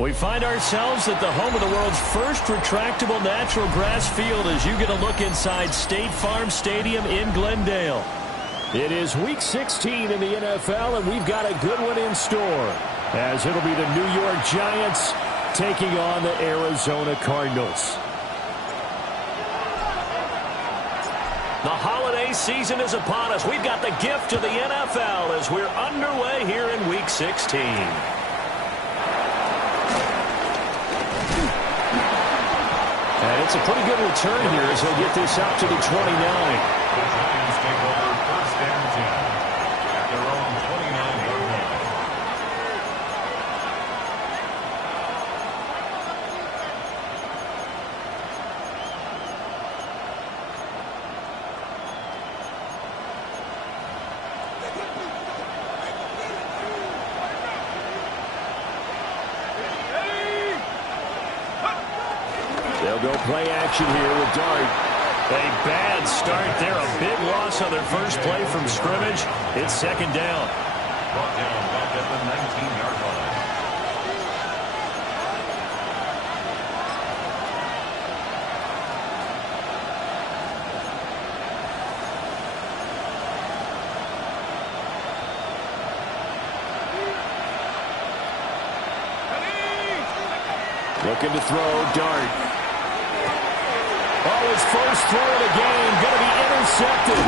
We find ourselves at the home of the world's first retractable natural grass field as you get a look inside State Farm Stadium in Glendale. It is Week 16 in the NFL, and we've got a good one in store, as it'll be the New York Giants taking on the Arizona Cardinals. The holiday season is upon us. We've got the gift of the NFL as we're underway here in Week 16. And it's a pretty good return here as he'll get this out to the 29. The Giants take over first and 10 at their own 29-yard line. They'll go play action here with Dart. A bad start there. A big loss on their first play from scrimmage. It's second down. Brought down back at the 19-yard line. Looking to throw, Dart. Oh, his first throw of the game, going to be intercepted.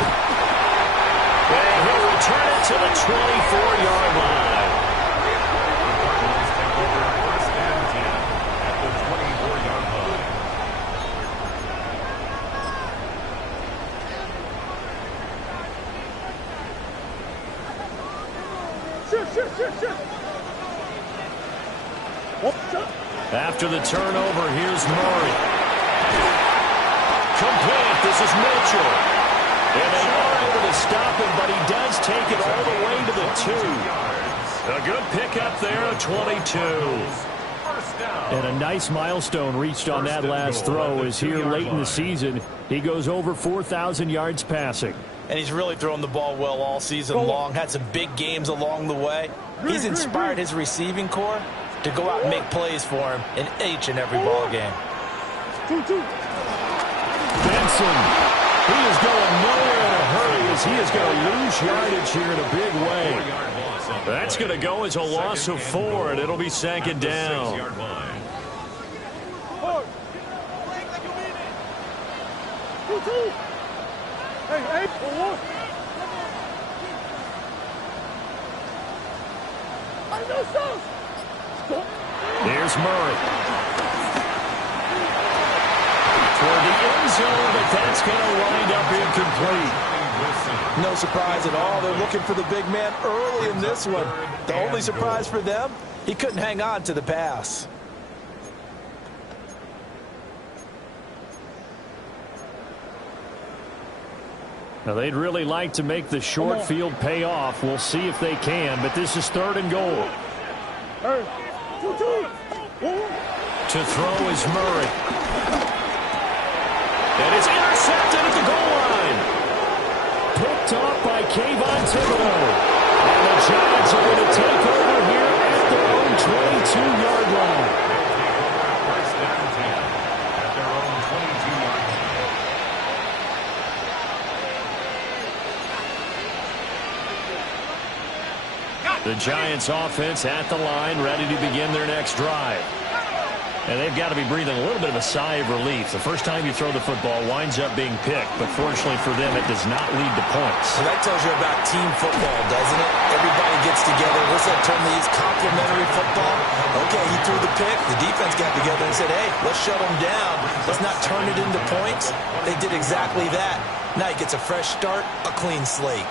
And he'll return it to the 24-yard line. The Cardinals take over first and 10 at the 24-yard line. After the turnover, here's Murray. Complete. This is Mitchell. And they are able to stop him, but he does take it all the way to the 2. A good pickup there, a 22. And a nice milestone reached on that last throw as here late in the season, he goes over 4,000 yards passing. And he's really thrown the ball well all season long, had some big games along the way. He's inspired his receiving corps to go out and make plays for him in each and every ball game. Benson, he is going nowhere in a hurry as he is going to lose yardage here in a big way. That's going to go as a loss of 4, and it'll be second down. There's Murray. Toward the end zone, but that's going to wind up incomplete. No surprise at all. They're looking for the big man early in this one. The only surprise for them, he couldn't hang on to the pass. Now, they'd really like to make the short field pay off. We'll see if they can, but this is third and goal. To throw is Murray. And it's intercepted at the goal line. Picked off by Kayvon Thibodeau. And the Giants are going to take over here at their own 22-yard line. First and 10 at their own 22-yard line. The Giants offense at the line, ready to begin their next drive. And they've got to be breathing a little bit of a sigh of relief. The first time you throw the football winds up being picked, but fortunately for them, it does not lead to points. Well, that tells you about team football, doesn't it? Everybody gets together. What's that term they use? Complementary football? Okay, he threw the pick. The defense got together and said, hey, let's shut him down. Let's not turn it into points. They did exactly that. Now he gets a fresh start, a clean slate.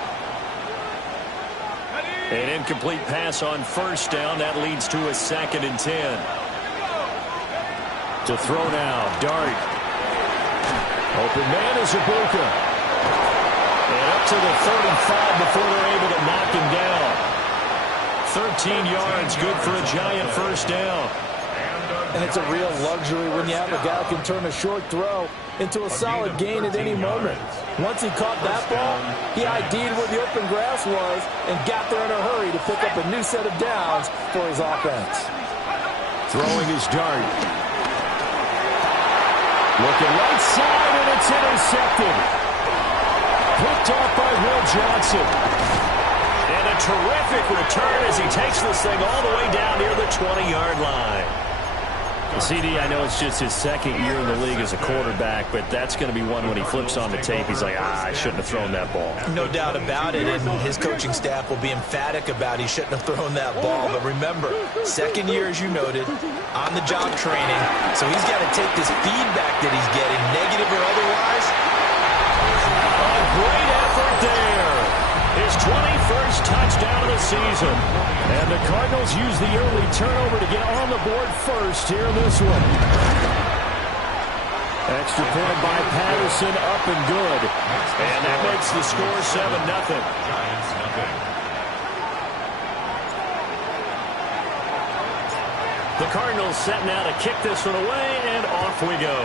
An incomplete pass on first down. That leads to a second and 10. To throw now, Dart. Open man is Ibuka. And up to the 35 before they're able to knock him down. 13 yards, good for a Giant first down. And it's a real luxury when you have a guy who can turn a short throw into a solid gain at any moment. Once he caught that ball, he ID'd where the open grass was and got there in a hurry to pick up a new set of downs for his offense. Throwing his dart. Looking right side, and it's intercepted. Picked off by Will Johnson. And a terrific return as he takes this thing all the way down near the 20-yard line. CD, I know it's just his second year in the league as a quarterback, but that's going to be one when he flips on the tape. He's like, I shouldn't have thrown that ball. No doubt about it, and his coaching staff will be emphatic about he shouldn't have thrown that ball. But remember, second year, as you noted, on-the-job training, so he's got to take this feedback that he's getting, negative or otherwise. A great effort there. His 21st touchdown of the season. And the Cardinals use the early turnover to get on the board first here in this one. Extra point by Patterson, up and good. And that makes the score 7-0. Giants nothing. The Cardinals setting out to kick this one away, and off we go.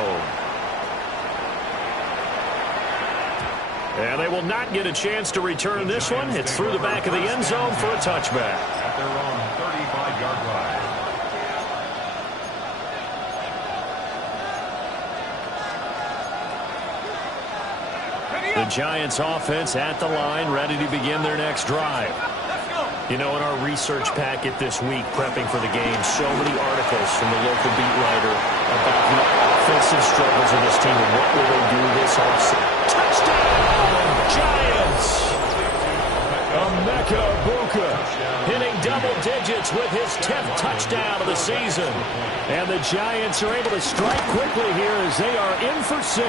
And they will not get a chance to return this one. It's through the back of the end zone for a touchback. At their own 35-yard line. The Giants offense at the line, ready to begin their next drive. You know, in our research packet this week, prepping for the game, so many articles from the local beat writer about the offensive struggles of this team and what will they do this offseason. Touchdown, Giants! Emeka Egbuka hitting double digits with his 10th touchdown of the season. And the Giants are able to strike quickly here as they are in for 6.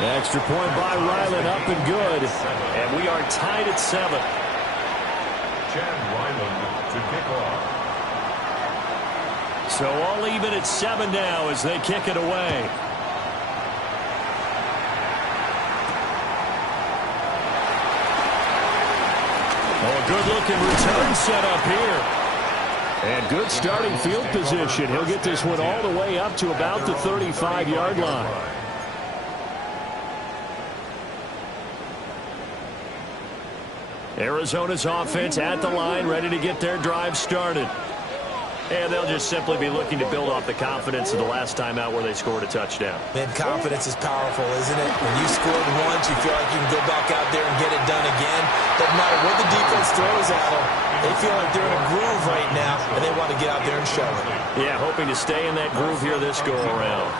Extra point by Ryland, up and good. And we are tied at 7. Chad Ryland to kick off. So all even at 7 now as they kick it away. Oh, a good-looking return set up here. And good starting field position. He'll get this one all the way up to about the 35-yard line. Arizona's offense at the line, ready to get their drive started. And they'll just simply be looking to build off the confidence of the last time out where they scored a touchdown. Man, confidence is powerful, isn't it? When you scored once, you feel like you can go back out there and get it done again. Doesn't matter what the defense throws at them. They feel like they're in a groove right now, and they want to get out there and show it. Yeah, hoping to stay in that groove here this go-around.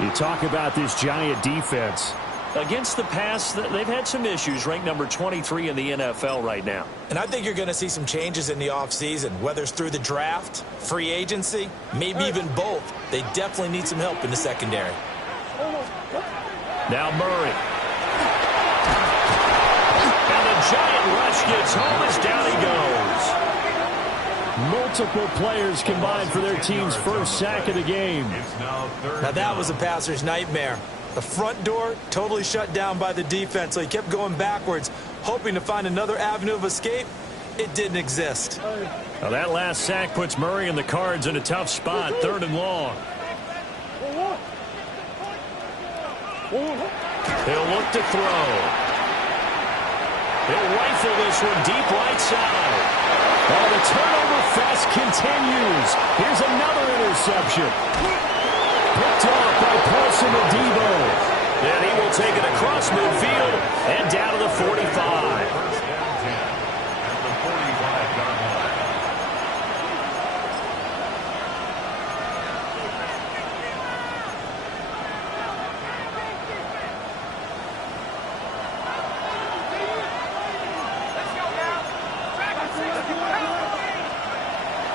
You talk about this Giant defense. Against the pass, they've had some issues, ranked number 23 in the NFL right now. And I think you're going to see some changes in the offseason, whether it's through the draft, free agency, maybe even both. They definitely need some help in the secondary. Now Murray. And the Giant rush gets home as down he goes. Multiple players combined for their team's first sack of the game. Now that was a passer's nightmare. The front door totally shut down by the defense, so he kept going backwards, hoping to find another avenue of escape. It didn't exist. Now that last sack puts Murray and the Cards in a tough spot, 3rd and long. He'll look to throw. He'll rifle this one deep right side. Oh, the turnover fest continues. Here's another interception. Picked off by Paulson Adebo. And he will take it across midfield and down to the 45. First down 10 at the 45-yard line.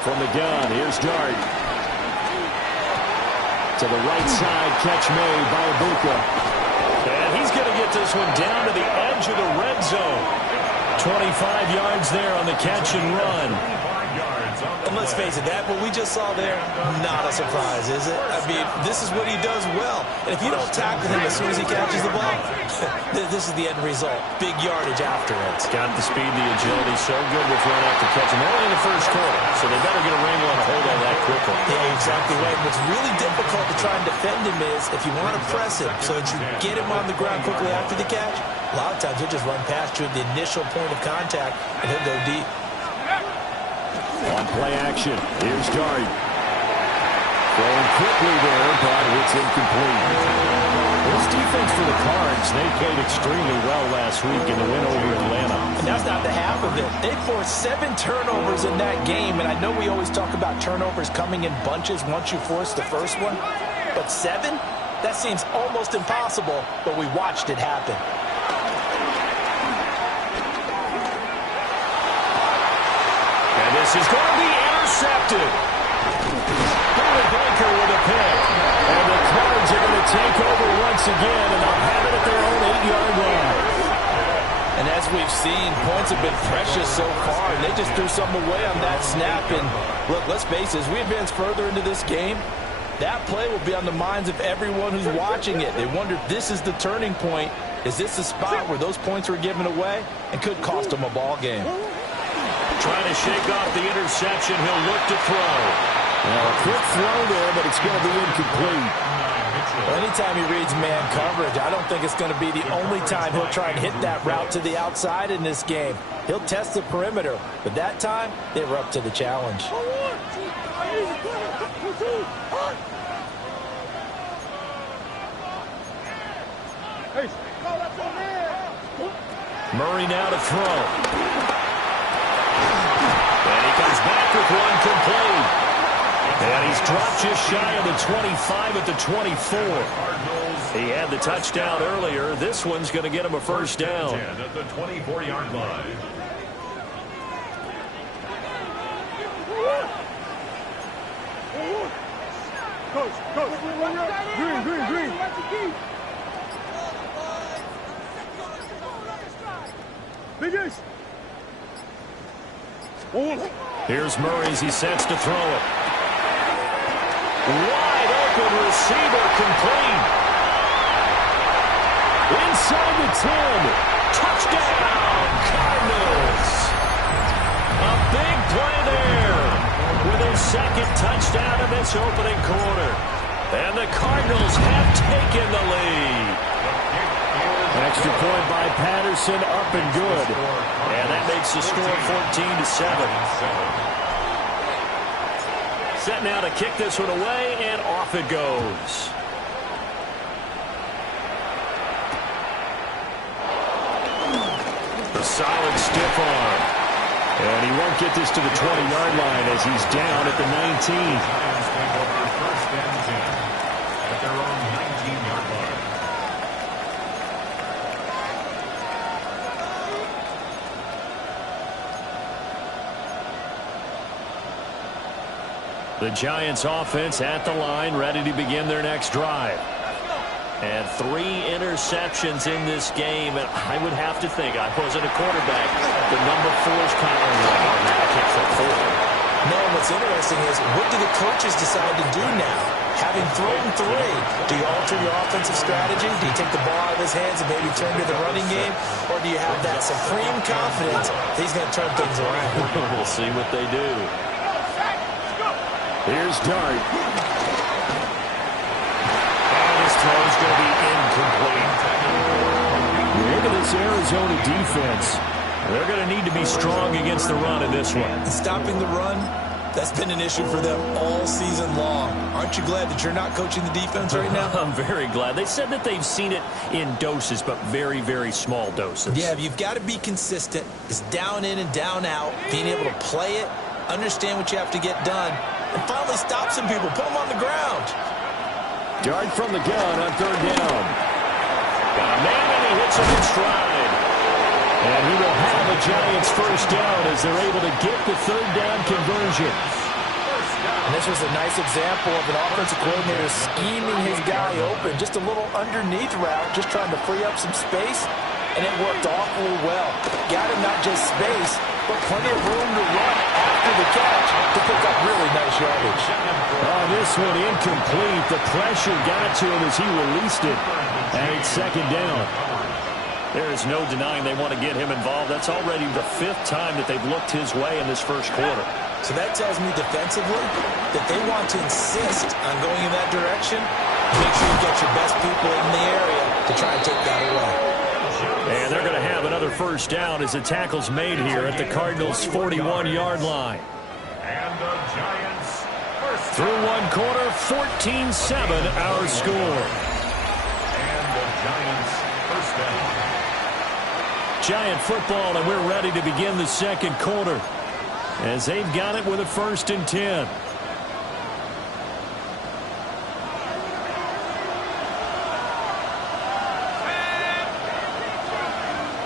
From the gun, here's Dart. To the right side, catch made by Egbuka. And he's going to get this one down to the edge of the red zone. 25 yards there on the catch and run. 25 yards. And let's face it, that what we just saw there, not a surprise, is it? I mean, this is what he does well. And if you don't tackle him as soon as he catches the ball, this is the end result. Big yardage afterwards. Got the speed, the agility, so good with run after catch. And only in the first quarter, so they better get a wrangle on a hold on that quickly. Yeah, exactly right. What's really difficult to try and defend him is if you want to press him so that you get him on the ground quickly after the catch, a lot of times he'll just run past you at the initial point of contact, and he'll go deep. On play action, here's Dart. Throwing quickly there, but it's incomplete. This defense for the Cards, they played extremely well last week in the win over Atlanta. And that's not the half of it. They forced 7 turnovers in that game, and I know we always talk about turnovers coming in bunches once you force the first one, but 7? That seems almost impossible, but we watched it happen. And this is going to be intercepted. Billy Baker with a pick. And the Cards are going to take over once again, and they'll have it at their own 8-yard line. And as we've seen, points have been precious so far, and they just threw something away on that snap. And look, let's face it, as we advance further into this game, that play will be on the minds of everyone who's watching it. They wonder if this is the turning point. Is this the spot where those points were given away and could cost them a ball game? Trying to shake off the interception. He'll look to throw. Now, a quick throw there, but it's going to be incomplete. Well, anytime he reads man coverage, I don't think it's going to be the only time he'll try and hit that route to the outside in this game. He'll test the perimeter, but that time, they were up to the challenge. Murray now to throw. And he comes back with one complete. And he's dropped just shy of the 25 at the 24. He had the touchdown earlier. This one's going to get him a first down. At the 24-yard line. Coach. Green. Biggest. Here's Murray as he sets to throw it. Wide open receiver, complete. Inside the 10. Touchdown, Cardinals. A big play there with his second touchdown in this opening quarter. And the Cardinals have taken the lead. An extra point by Patterson, up and good. And that makes the score 14-7. Set now to kick this one away, and off it goes. A solid stiff arm. And he won't get this to the 20-yard line as he's down at the 19. First and 10 at their own 19-yard line. The Giants offense at the line, ready to begin their next drive. And 3 interceptions in this game, and I would have to think, I wasn't a quarterback, the number 4 is kind of automatic for 4. No, what's interesting is, what do the coaches decide to do now? Having thrown 3, do you alter your offensive strategy? Do you take the ball out of his hands and maybe turn to the running game? Or do you have that supreme confidence that he's going to turn things around? We'll see what they do. Here's Dart. And his throw's going to be incomplete. Look at this Arizona defense. They're going to need to be strong against the run in this one. Stopping the run, that's been an issue for them all season long. Aren't you glad that you're not coaching the defense right now? I'm very glad. They said that they've seen it in doses, but very, very small doses. Yeah, you've got to be consistent. It's down in and down out, being able to play it, understand what you have to get done, and finally stop some people, put them on the ground. Dart from the gun on 3rd down. Got a man, and he hits him in stride. And he will have a Giants first down as they're able to get the 3rd down conversion. And this was a nice example of an offensive coordinator scheming his guy open. Just a little underneath route, just trying to free up some space. And it worked awfully well. Got him not just space, but plenty of room to run after the catch to pick up really nice yardage. Oh, this one incomplete. The pressure got to him as he released it. And it's 2nd down. There is no denying they want to get him involved. That's already the 5th time that they've looked his way in this first quarter. So that tells me defensively that they want to insist on going in that direction. Make sure you get your best people in the area to try and take that away. And they're going to have another first down as the tackle's made here at the Cardinals' 41-yard line. And the Giants first Through one quarter, 14-7 our score. And the Giants first down. Giant football, and we're ready to begin the second quarter as they've got it with a 1st and 10.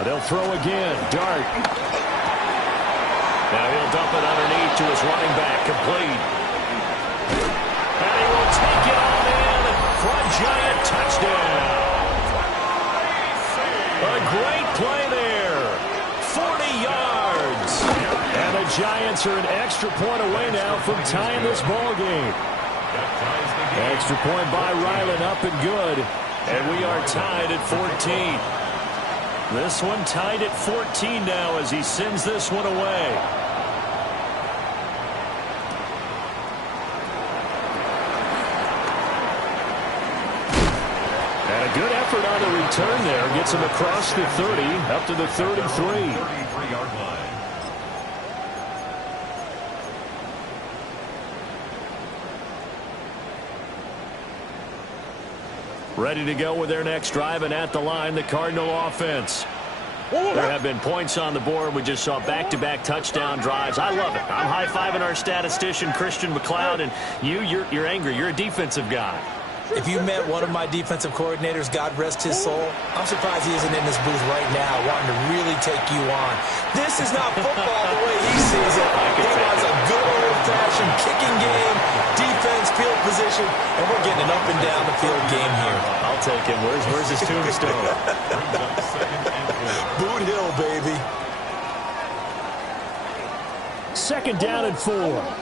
They'll throw again. Dart. Now he'll dump it underneath to his running back. Complete. And he will take it on in for a Giant touchdown. A great play there. 40 yards. And the Giants are an extra point away now from tying this ball game. Extra point by Ryland, up and good. And we are tied at 14. This one tied at 14 now as he sends this one away. And a good effort on the return there. Gets him across the 30, up to the 33. 33-yard line. Ready to go with their next drive, and at the line, the Cardinal offense. There have been points on the board. We just saw back-to-back touchdown drives. I love it. I'm high-fiving our statistician, Christian McLeod, and you're angry. You're a defensive guy. If you met one of my defensive coordinators, God rest his soul, I'm surprised he isn't in this booth right now wanting to really take you on. This is not football the way he sees it. He wants a good old-fashioned kicking game, defense, field position, and we're getting an up and down the field game here. I'll take him. Where's his tombstone? Boot Hill, baby. 2nd down and 4.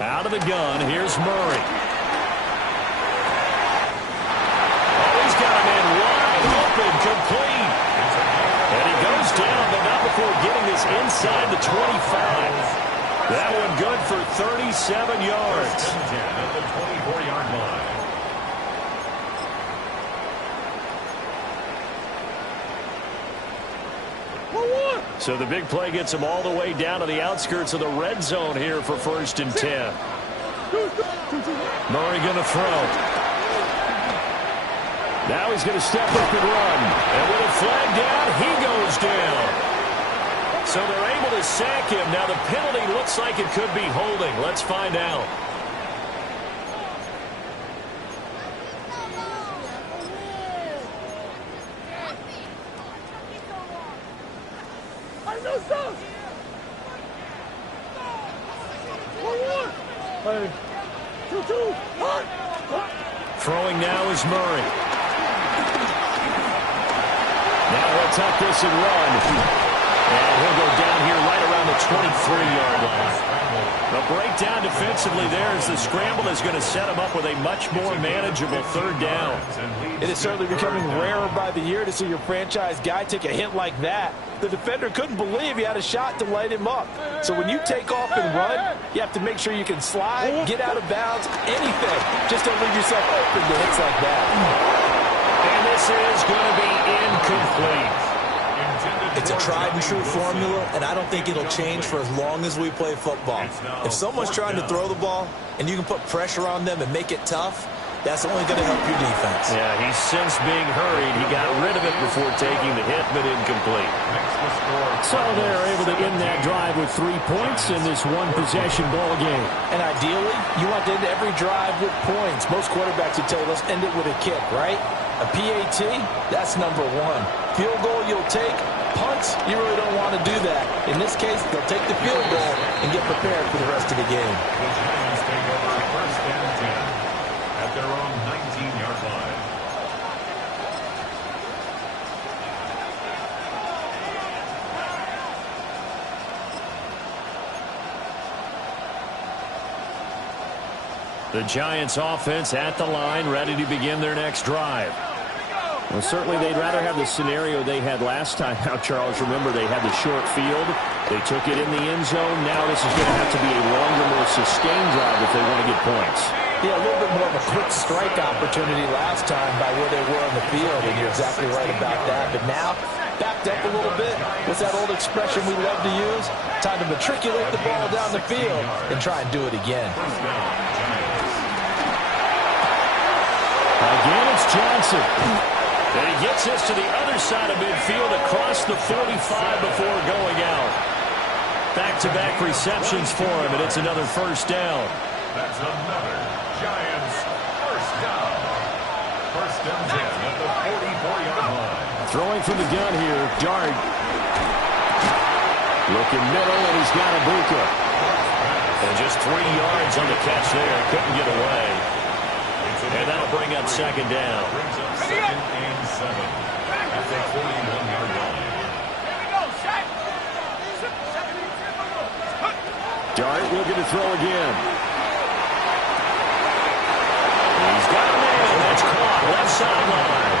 Out of the gun, here's Murray. Oh, he's got him in wide open, complete. And he goes down, but not before getting this inside the 25. That one good for 37 yards. At the 24-yard line. So the big play gets him all the way down to the outskirts of the red zone here for 1st and 10. Murray going to throw. Now he's going to step up and run. And with a flag down, he goes down. So they're able to sack him. Now the penalty looks like it could be holding. Let's find out. Throwing now is Murray. Now he'll tuck this and run. And he'll go down here right around the 23-yard line. The breakdown defensively there as the scramble is going to set him up with a much more manageable 3rd down. It is certainly becoming rarer by the year to see your franchise guy take a hit like that. The defender couldn't believe he had a shot to light him up. So when you take off and run, you have to make sure you can slide, get out of bounds, anything. Just don't leave yourself open to hits like that. And this is going to be incomplete. It's a tried-and-true formula, and I don't think it'll change for as long as we play football. If someone's trying to throw the ball and you can put pressure on them and make it tough, that's only going to help your defense. Yeah, he's since being hurried. He got rid of it before taking the hit, but incomplete. So they're able to end that drive with 3 points in this one-possession ball game. And ideally, you want to end every drive with points. Most quarterbacks would tell you, let's end it with a kick, right? A PAT, that's number 1. Field goal you'll take. Punts, you really don't want to do that. In this case, they'll take the field goal and get prepared for the rest of the game. The Giants take over 1st and 10 at their own 19-yard line. The Giants offense at the line, ready to begin their next drive. Well, certainly they'd rather have the scenario they had last time. Now, Charles, remember they had the short field. They took it in the end zone. Now this is going to have to be a longer, more sustained drive if they want to get points. Yeah, a little bit more of a quick strike opportunity last time by where they were on the field, and you're exactly right about that. But now, backed up a little bit. What's that old expression we love to use? Time to matriculate the ball down the field and try and do it again. Again, it's Johnson. And he gets this to the other side of midfield across the 45 before going out. Back-to-back receptions for him, and it's another first down. That's another Giants first down. First down 10 at the 44-yard line. Throwing from the gun here, Dart. Looking middle, and he's got Ibuka. And just 3 yards on the catch there. Couldn't get away. And that'll bring up second down. Brings up second and 7 at the 41-yard line. Dart looking to throw again. He's got a man. That's caught. Left sideline.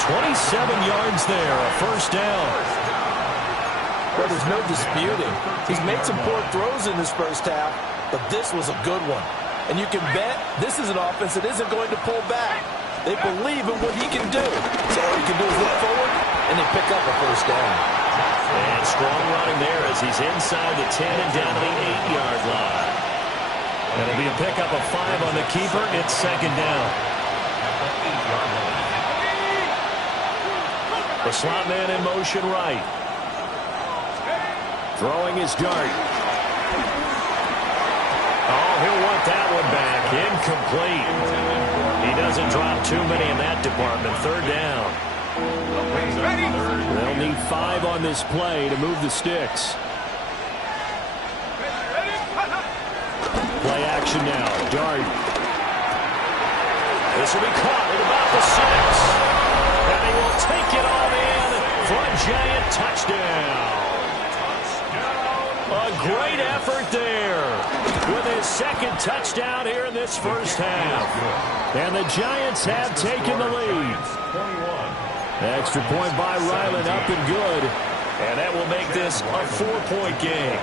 27 yards there. A first down. Well, there's no disputing. He's made some poor throws in this first half, but this was a good one. And you can bet this is an offense that isn't going to pull back. They believe in what he can do. So all he can do is look forward, and they pick up a first down. And strong running there as he's inside the 10 and down to the 8-yard line. It'll be a pickup of 5 on the keeper. It's second down. The slot man in motion right. Throwing his Dart. Oh, he'll want that one back. Incomplete. He doesn't drop too many in that department. Third down. They'll need 5 on this play to move the sticks. Play action now. Dart. This will be caught at about the 6. And he will take it on in for a Giant touchdown. A great effort there with his second touchdown here in this first half. And the Giants have taken the lead. Extra point by Ryland, up and good. And that will make this a 4-point game.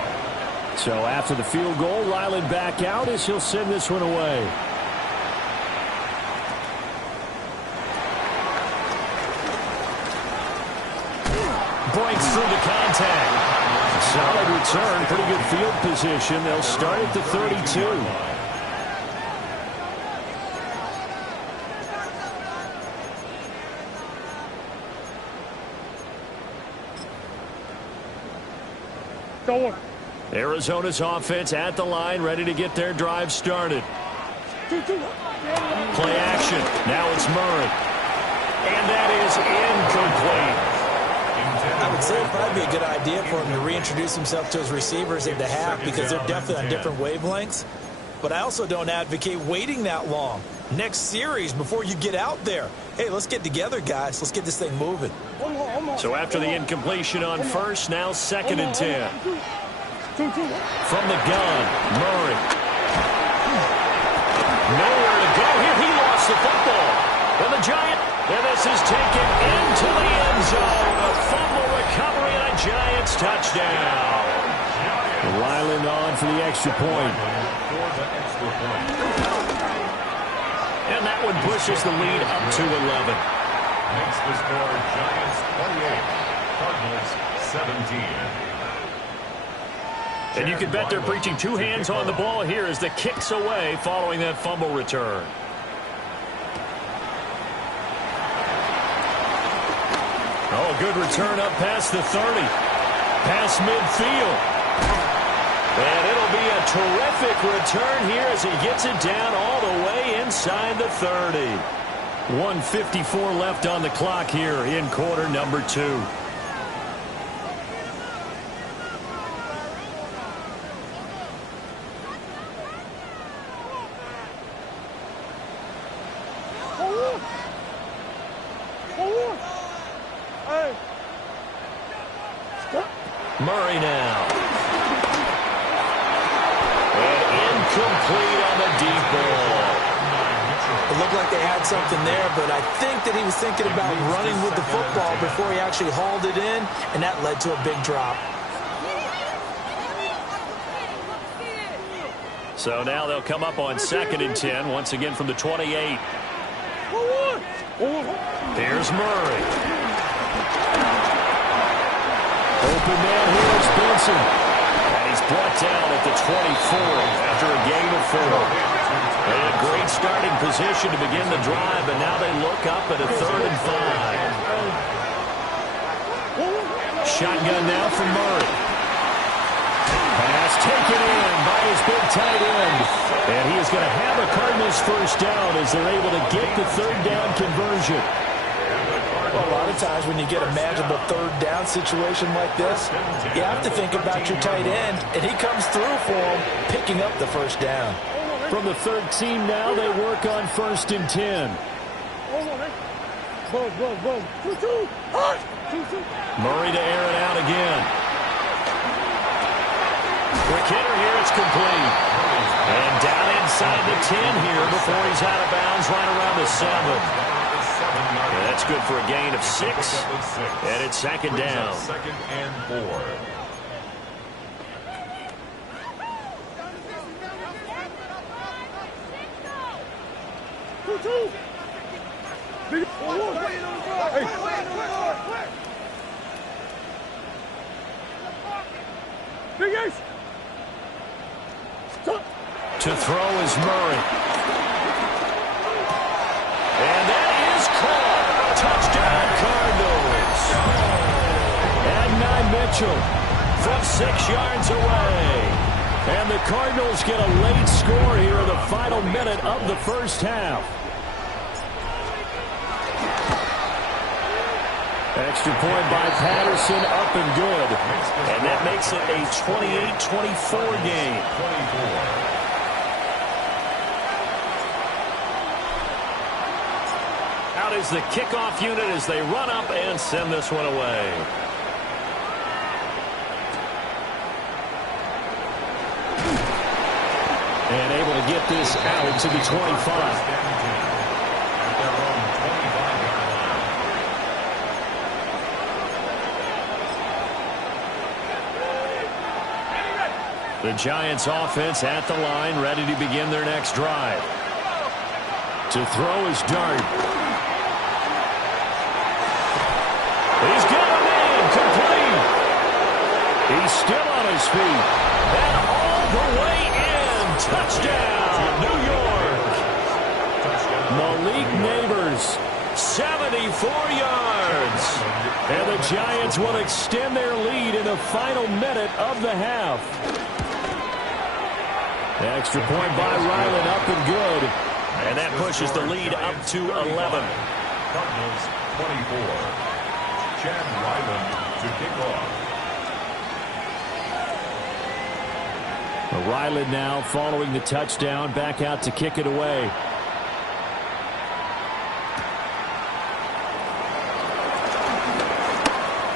So after the field goal, Ryland back out as he'll send this one away. Breaks through the contact. Solid return, pretty good field position. They'll start at the 32. Arizona's offense at the line, ready to get their drive started. Play action. Now it's Murray. And that is incomplete. I would say it'd probably be a good idea for him to reintroduce himself to his receivers at the half because they're definitely on different wavelengths. But I also don't advocate waiting that long. Next series before you get out there. Hey, let's get together, guys. Let's get this thing moving. So after the incompletion on first, now second and 10. From the gun, Murray. Nowhere to go here. He lost the football. And the Giant, and this is taken into the end zone. A fumble recovery and a Giants touchdown. Ryland on for the extra point. And that one pushes the lead up to 11. Makes the score Giants 28, Cardinals 17. And you can bet they're preaching 2 hands on the ball here as the kick's away following that fumble return. Oh, good return up past the 30. Past midfield. And it'll be a terrific return here as he gets it down all the way inside the 30. 1:54 left on the clock here in quarter number 2. Murray now. And incomplete on the deep ball. It looked like they had something there, but I think that he was thinking about running with the football before he actually hauled it in, and that led to a big drop. So now they'll come up on 2nd and 10, once again from the 28. Here's Murray. Open man here is Benson. And he's brought down at the 24 after a gain of 4. They had a great starting position to begin the drive, but now they look up at a 3rd and 5. Shotgun now from Murray. Pass taken in by his big tight end. And he is going to have a Cardinals first down as they're able to get the 3rd down conversion. Well, a lot of times when you get a manageable 3rd down situation like this, you have to think about your tight end, and he comes through for him, picking up the first down. From the 13 now, they work on 1st and 10. Murray to air it out again. Quick hitter here, it's complete. And down inside the 10 here before he's out of bounds right around the 7. Yeah, that's good for a gain of 6. And it's 2nd down. 2nd and 4. To throw is Murray. And that is caught. Touchdown, Cardinals. Adonai Mitchell from 6 yards away. And the Cardinals get a late score here in the final minute of the first half. Extra point by Patterson, up and good. And that makes it a 28-24 game. Out is the kickoff unit as they run up and send this one away. And able to get this out to the 25. The Giants offense at the line, ready to begin their next drive. To throw is Dart. He's got a man, complete. He's still on his feet. And all the way in. Touchdown, New York. Malik Neighbors, 74 yards. And the Giants will extend their lead in the final minute of the half. The extra point by Ryland, up and good. And that pushes the lead up to 11. Cardinals 24. Chad Ryland to kick off. Ryland now following the touchdown, back out to kick it away.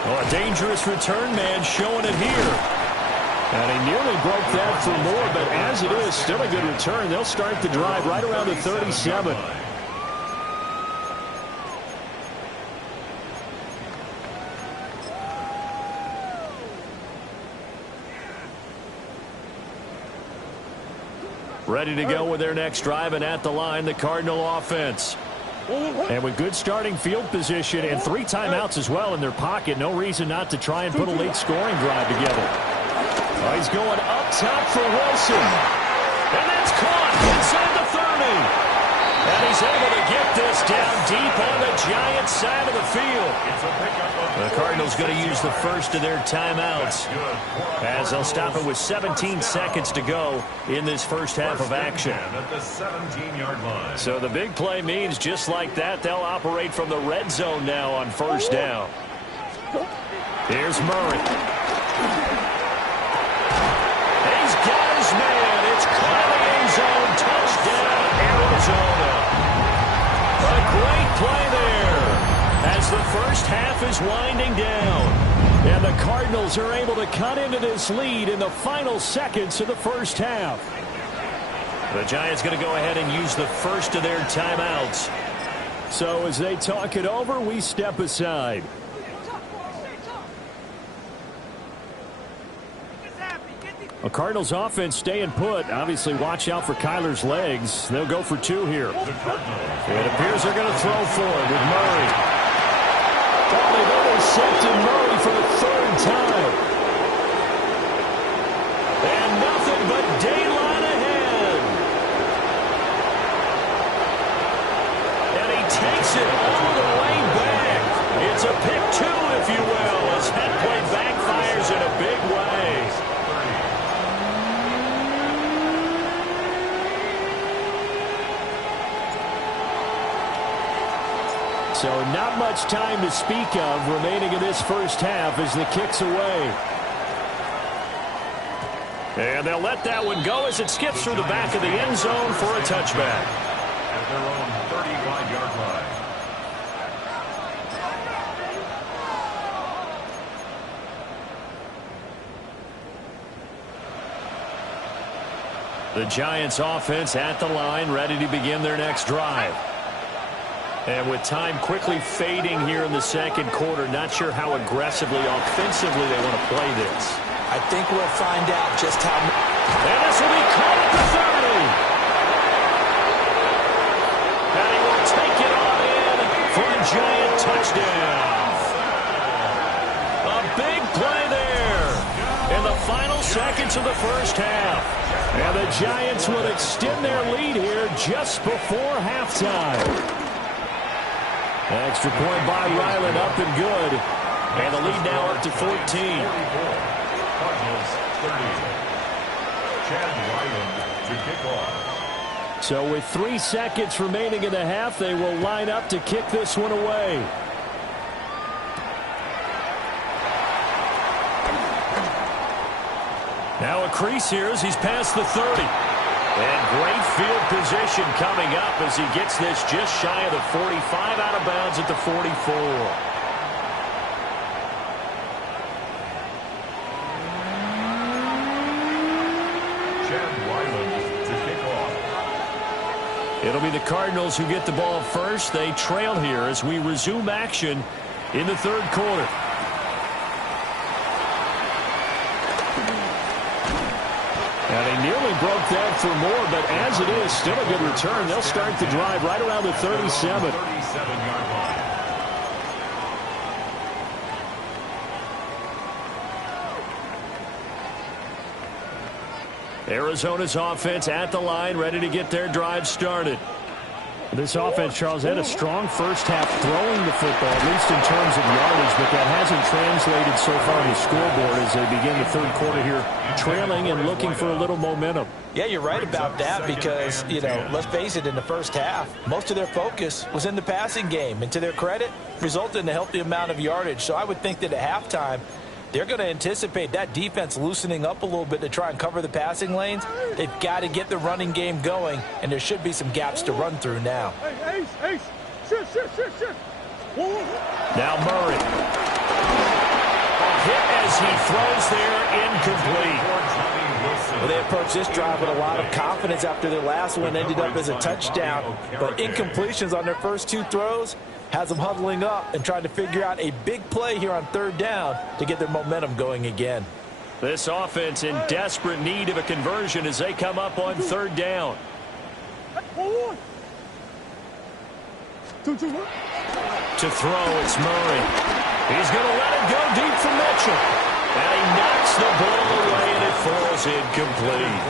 Oh, a dangerous return man showing it here. And he nearly broke that for more, but as it is, still a good return. They'll start the drive right around the 37. Ready to go with their next drive, and at the line, the Cardinal offense. And with good starting field position and 3 timeouts as well in their pocket, no reason not to try and put a late scoring drive together. Oh, he's going up top for Wilson. And that's caught inside the 30. And he's able to get this down deep on the Giants side of the field. The Cardinals going to use the first of their timeouts as they'll stop it with 17 seconds to go in this first half of action. At the 17-yard line. So the big play means just like that, they'll operate from the red zone now on first down. Here's Murray. He's got his man. It's caught in the end zone. Touchdown, Arizona. A great play there as the first half is winding down. And the Cardinals are able to cut into this lead in the final seconds of the first half. The Giants going to go ahead and use the first of their timeouts. So as they talk it over, we step aside. Get this happy. Get these A Cardinals offense staying put. Obviously, watch out for Kyler's legs. They'll go for two here. It appears they're going to throw for it with Murray. Oh, they've intercepted Murray for the third time. And nothing but daylight ahead. And he takes it all the way back. It's a pick two, if you will, as that play backfires in a big way. So not much time to speak of remaining in this first half as the kick's away. And they'll let that one go as it skips through the back of the end zone for a touchback. At their own 35-yard line. The Giants offense at the line, ready to begin their next drive. And with time quickly fading here in the second quarter, not sure how aggressively, offensively they want to play this. I think we'll find out just how. And this will be caught at the 30. And he will take it on in for a Giant touchdown. A big play there in the final seconds of the first half. And the Giants will extend their lead here just before halftime. Extra point by Ryland, up and good. And the lead now up to 14. Cardinals 30. Chad Ryland to kick off. So with 3 seconds remaining in the half, they will line up to kick this one away. Now a crease here as he's past the 30. And great field position coming up as he gets this just shy of the 45, out of bounds at the 44. Chad Ryland to kick off. It'll be the Cardinals who get the ball first. They trail here as we resume action in the third quarter. And he nearly broke that for more, but as it is, still a good return. They'll start the drive right around the 37. 37-yard line. Arizona's offense at the line, ready to get their drive started. This offense, Charles, had a strong first half throwing the football, at least in terms of yardage, but that hasn't translated so far on the scoreboard as they begin the third quarter here, trailing and looking for a little momentum. Yeah, you're right about that because, let's face it, in the first half, most of their focus was in the passing game. And to their credit, resulted in a healthy amount of yardage. So I would think that at halftime, they're going to anticipate that defense loosening up a little bit to try and cover the passing lanes. They've got to get the running game going, and there should be some gaps to run through now. Hey, Ace, shift. Now Murray. Hit as he throws there, incomplete. Well, they approached this drive with a lot of confidence after their last one ended up as a touchdown. But incompletions on their first 2 throws has them huddling up and trying to figure out a big play here on third down to get their momentum going again. This offense in desperate need of a conversion as they come up on third down. To throw, it's Murray. He's going to let it go deep for Mitchell. And he knocks the ball away, and it falls incomplete.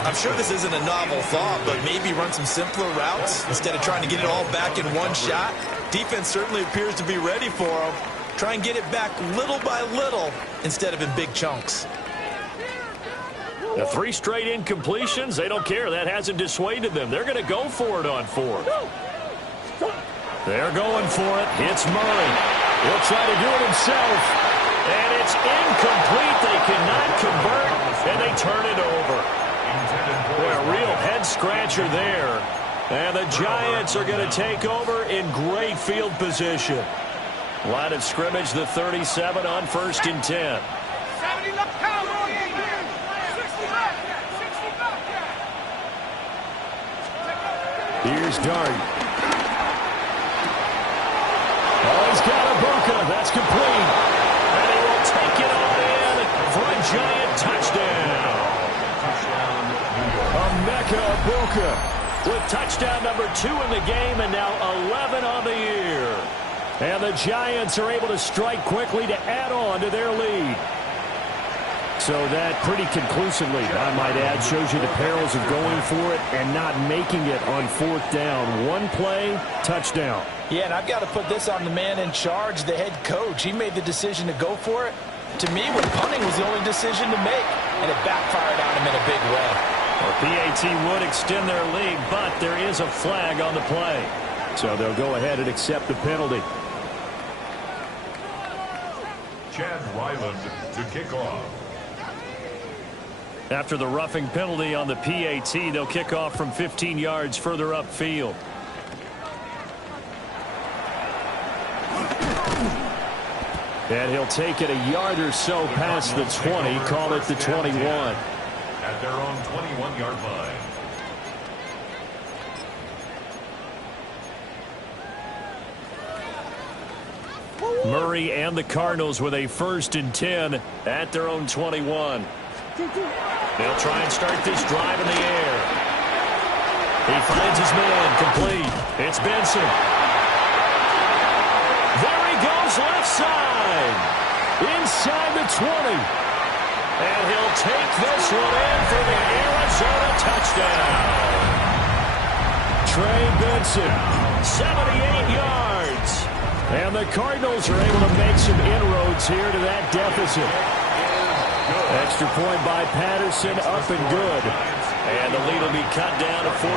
I'm sure this isn't a novel thought, but maybe run some simpler routes instead of trying to get it all back in one shot. Defense certainly appears to be ready for them. Try and get it back little by little instead of in big chunks. The 3 straight incompletions, they don't care. That hasn't dissuaded them. They're going to go for it on 4th. They're going for it. It's Murray. He'll try to do it himself. And it's incomplete. They cannot convert, and they turn it over. Boy, a real head-scratcher there. And the Giants are going to take over in great field position. Line of scrimmage, the 37 on 1st and 10. Here's Dart. Oh, he's got Ibuka. That's complete. And he will take it on in for a Giant touchdown. Ibuka with touchdown number 2 in the game and now 11 on the year. And the Giants are able to strike quickly to add on to their lead. So that pretty conclusively, I might add, shows you the perils of going for it and not making it on 4th down. One play, touchdown. Yeah, and I've got to put this on the man in charge, the head coach. He made the decision to go for it. To me, when punting was the only decision to make, and it backfired on him in a big way. Well, PAT would extend their lead, but there is a flag on the play. So they'll go ahead and accept the penalty. Chad Ryland to kick off. After the roughing penalty on the PAT, they'll kick off from 15 yards further upfield. And he'll take it a yard or so past the 20, call it the 21. At their own 21-yard line. Murray and the Cardinals with a 1st and 10 at their own 21. They'll try and start this drive in the air. He finds his man complete. It's Benson. There he goes left side. Inside the 20. And he'll take this one in for the Arizona touchdown. Trey Benson, 78 yards. And the Cardinals are able to make some inroads here to that deficit. Extra point by Patterson, up and good. And the lead will be cut down to 14.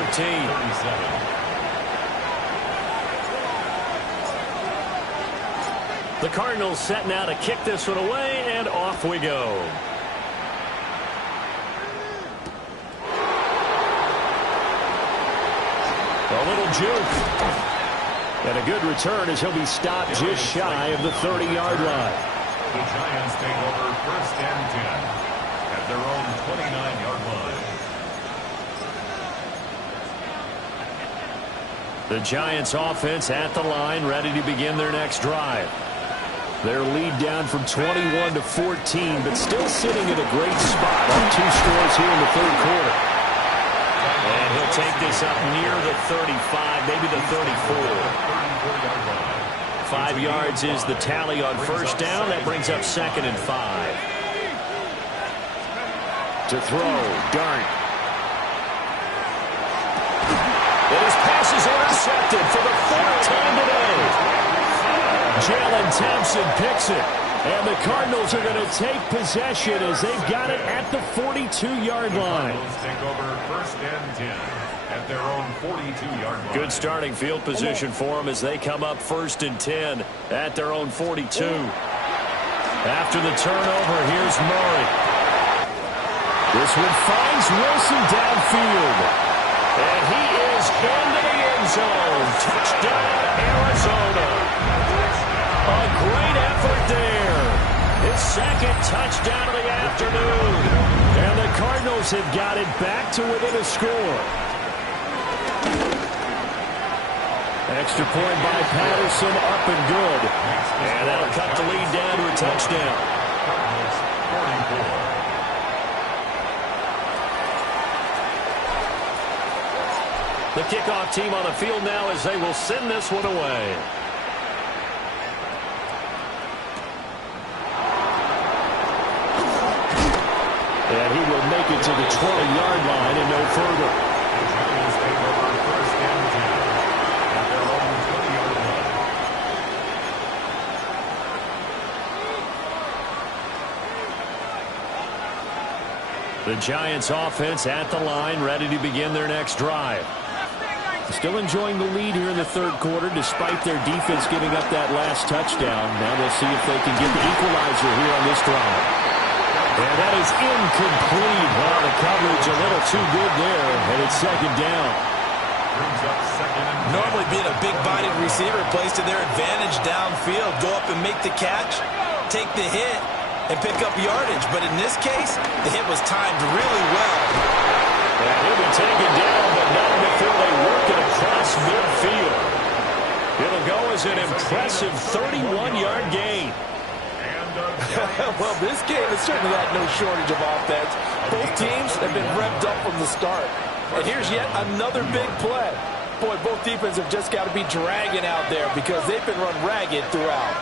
The Cardinals set now to kick this one away, and off we go. A little juke. And a good return as he'll be stopped just shy of the 30-yard line. The Giants take over 1st and 10 at their own 29-yard line. The Giants offense at the line, ready to begin their next drive. Their lead down from 21 to 14, but still sitting in a great spot on 2 scores here in the 3rd quarter. And he'll take this up near the 35, maybe the 34. 5 yards is the tally on 1st down. That brings up 2nd and 5. To throw, Dart. And his pass is intercepted for the 4th time today. Jalen Thompson picks it. And the Cardinals are going to take possession as they've got it at the 42-yard line. Cardinals take over 1st and 10 at their own 42-yard line. Good starting field position for them as they come up 1st and 10 at their own 42. After the turnover, here's Murray. This one finds Wilson downfield. And he is into the end zone. Touchdown, Arizona. A great effort there. His 2nd touchdown of the afternoon. And the Cardinals have got it back to within a score. Extra point by Patterson, up and good. And that'll cut the lead down to a touchdown. Cardinals 44. The kickoff team on the field now as they will send this one away. And he will make it to the 20-yard line and no further. The Giants take over 1st and 10 at their own 20-yard line. The Giants offense at the line, ready to begin their next drive. Still enjoying the lead here in the 3rd quarter despite their defense giving up that last touchdown. Now they'll see if they can get the equalizer here on this drive. And that is incomplete. Well, the coverage a little too good there, and it's 2nd down. Brings up 2nd and 10. Normally being a big-bodied receiver plays to their advantage downfield. Go up and make the catch, take the hit, and pick up yardage. But in this case, the hit was timed really well. And he'll be taken down, but not before they work it across midfield. It'll go as an impressive 31-yard gain. Well, this game has certainly had no shortage of offense. Both teams have been revved up from the start. And here's yet another big play. Boy, both defenses have just got to be dragging out there because they've been run ragged throughout.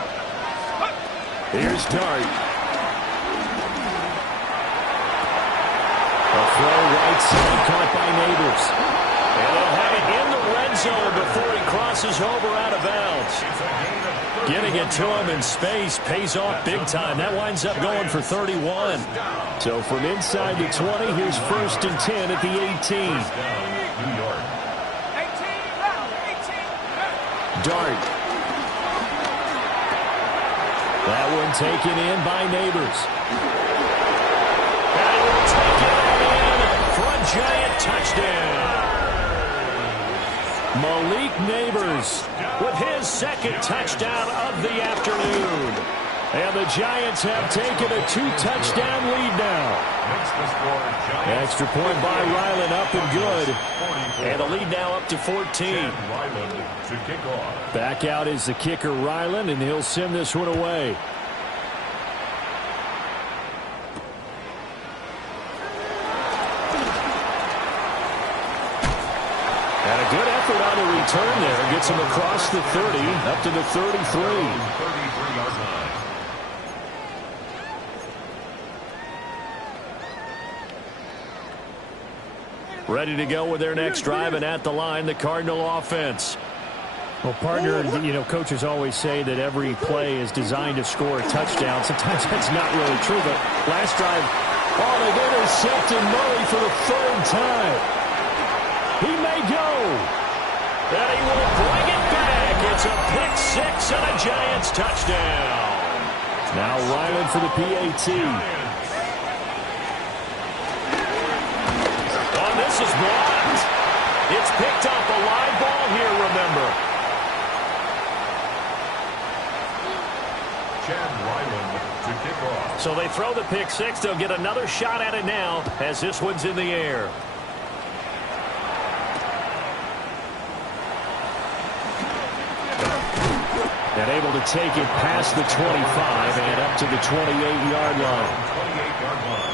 Here's Dart. A throw right side caught by Neighbors. And they'll have it in the red zone before he crosses over out of bounds. Getting it to him in space pays off big time. That winds up going for 31. So from inside the 20, here's 1st and 10 at the 18. New York. Dart. That one taken in by Neighbors. And he will take it in for a giant touchdown. Malik Neighbors with his 2nd touchdown of the afternoon. And the Giants have taken a 2-touchdown lead now. Extra point by Ryland up and good. And the lead now up to 14. Back out is the kicker Ryland, and he'll send this one away. And a good effort on the return there. Gets him across the 30, up to the 33. Ready to go with their next drive, and at the line, the Cardinal offense. Well, partner, you know, coaches always say that every play is designed to score a touchdown. Sometimes that's not really true, but last drive, they've intercepted Murray for the 3rd time. He may go. And he will bring it back. It's a pick 6 and a Giants touchdown. Now Ryland for the PAT. This is blocked. It's picked up a live ball here, remember. Chad Ryland to kick off. So they throw the pick 6. They'll get another shot at it now as this one's in the air. And able to take it past the 25 and up to the 28-yard line. 28-yard line.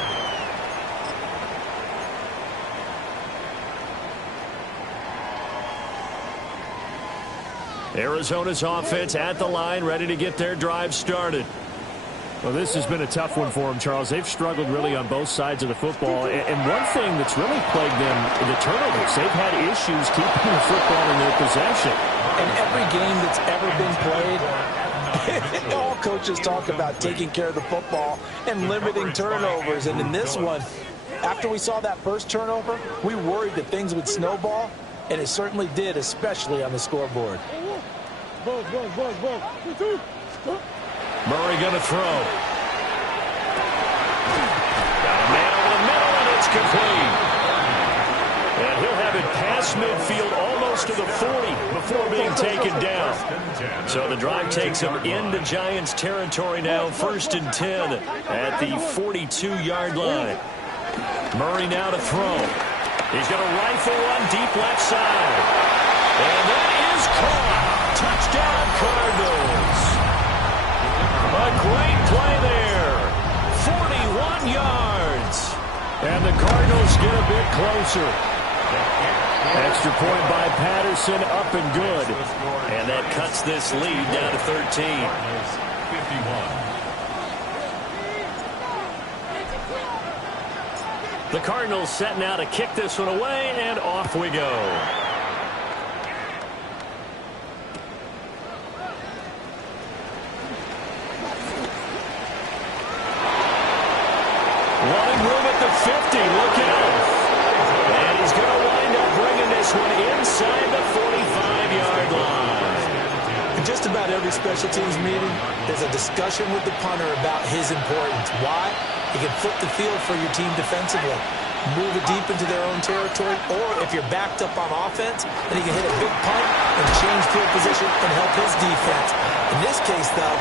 Arizona's offense at the line, ready to get their drive started. Well, this has been a tough one for them, Charles. They've struggled really on both sides of the football. And one thing that's really plagued them, the turnovers. They've had issues keeping the football in their possession. In every game that's ever been played, all coaches talk about taking care of the football and limiting turnovers. And in this one, after we saw that first turnover, we worried that things would snowball, and it certainly did, especially on the scoreboard. Murray going to throw. Got a man over the middle, and it's complete. And he'll have it past midfield almost to the 40 before being taken down. So the drive takes him into Giants territory now, 1st and 10 at the 42-yard line. Murray now to throw. He's going to rifle one deep left side. And that is caught. Touchdown, Cardinals. A great play there. 41 yards. And the Cardinals get a bit closer. Extra point by Patterson, up and good. And that cuts this lead down to 13. 51. The Cardinals setting out to kick this one away, and off we go. Running room at the 50, look out. And he's going to wind up bringing this one inside the 45-yard line. In just about every special teams meeting, there's a discussion with the punter about his importance. Why? He can flip the field for your team defensively, move it deep into their own territory, or if you're backed up on offense, then he can hit a big punt and change field position and help his defense. In this case, though,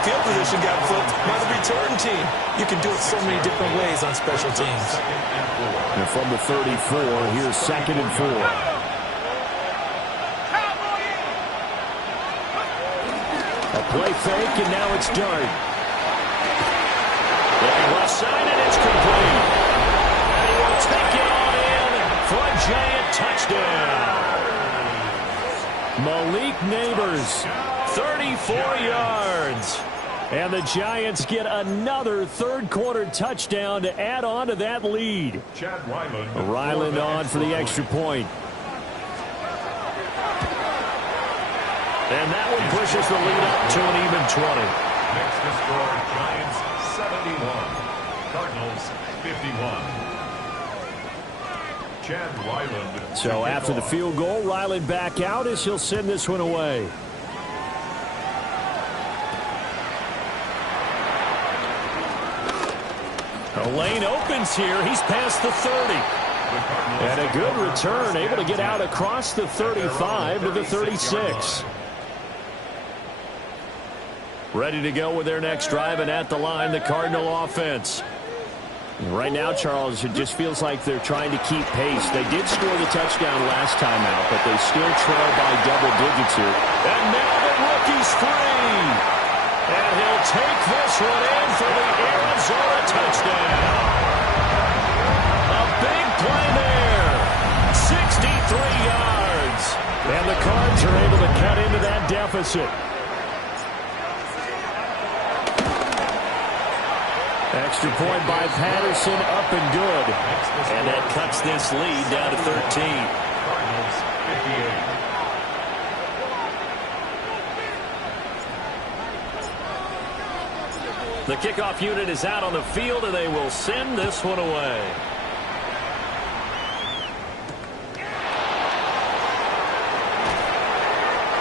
field position got flipped by the return team. You can do it so many different ways on special teams. And from the 34, here's 2nd and 4. A play fake, and now it's Dart. Left side, and it's complete. And he will take it on in for a giant touchdown. Malik Neighbors, 34 yards. And the Giants get another third-quarter touchdown to add on to that lead. Chad Ryland. Ryland on for the extra point. And that one pushes the lead up to an even 20. Next to score, Giants 71. Cardinals 51. Chad Ryland. So after the field goal, Ryland back out as he'll send this one away. A lane opens here. He's past the 30. And a good return, able to get out across the 35 to the 36. Ready to go with their next drive, and at the line, the Cardinal offense. Right now, Charles, it just feels like they're trying to keep pace. They did score the touchdown last time out, but they still trail by double digits here. And now the rookie's free. And he'll take this one in for the Arizona touchdown. A big play there. 63 yards. And the Cards are able to cut into that deficit. Extra point by Patterson, up and good. And that cuts this lead down to 13. Cardinals 58. The kickoff unit is out on the field, and they will send this one away.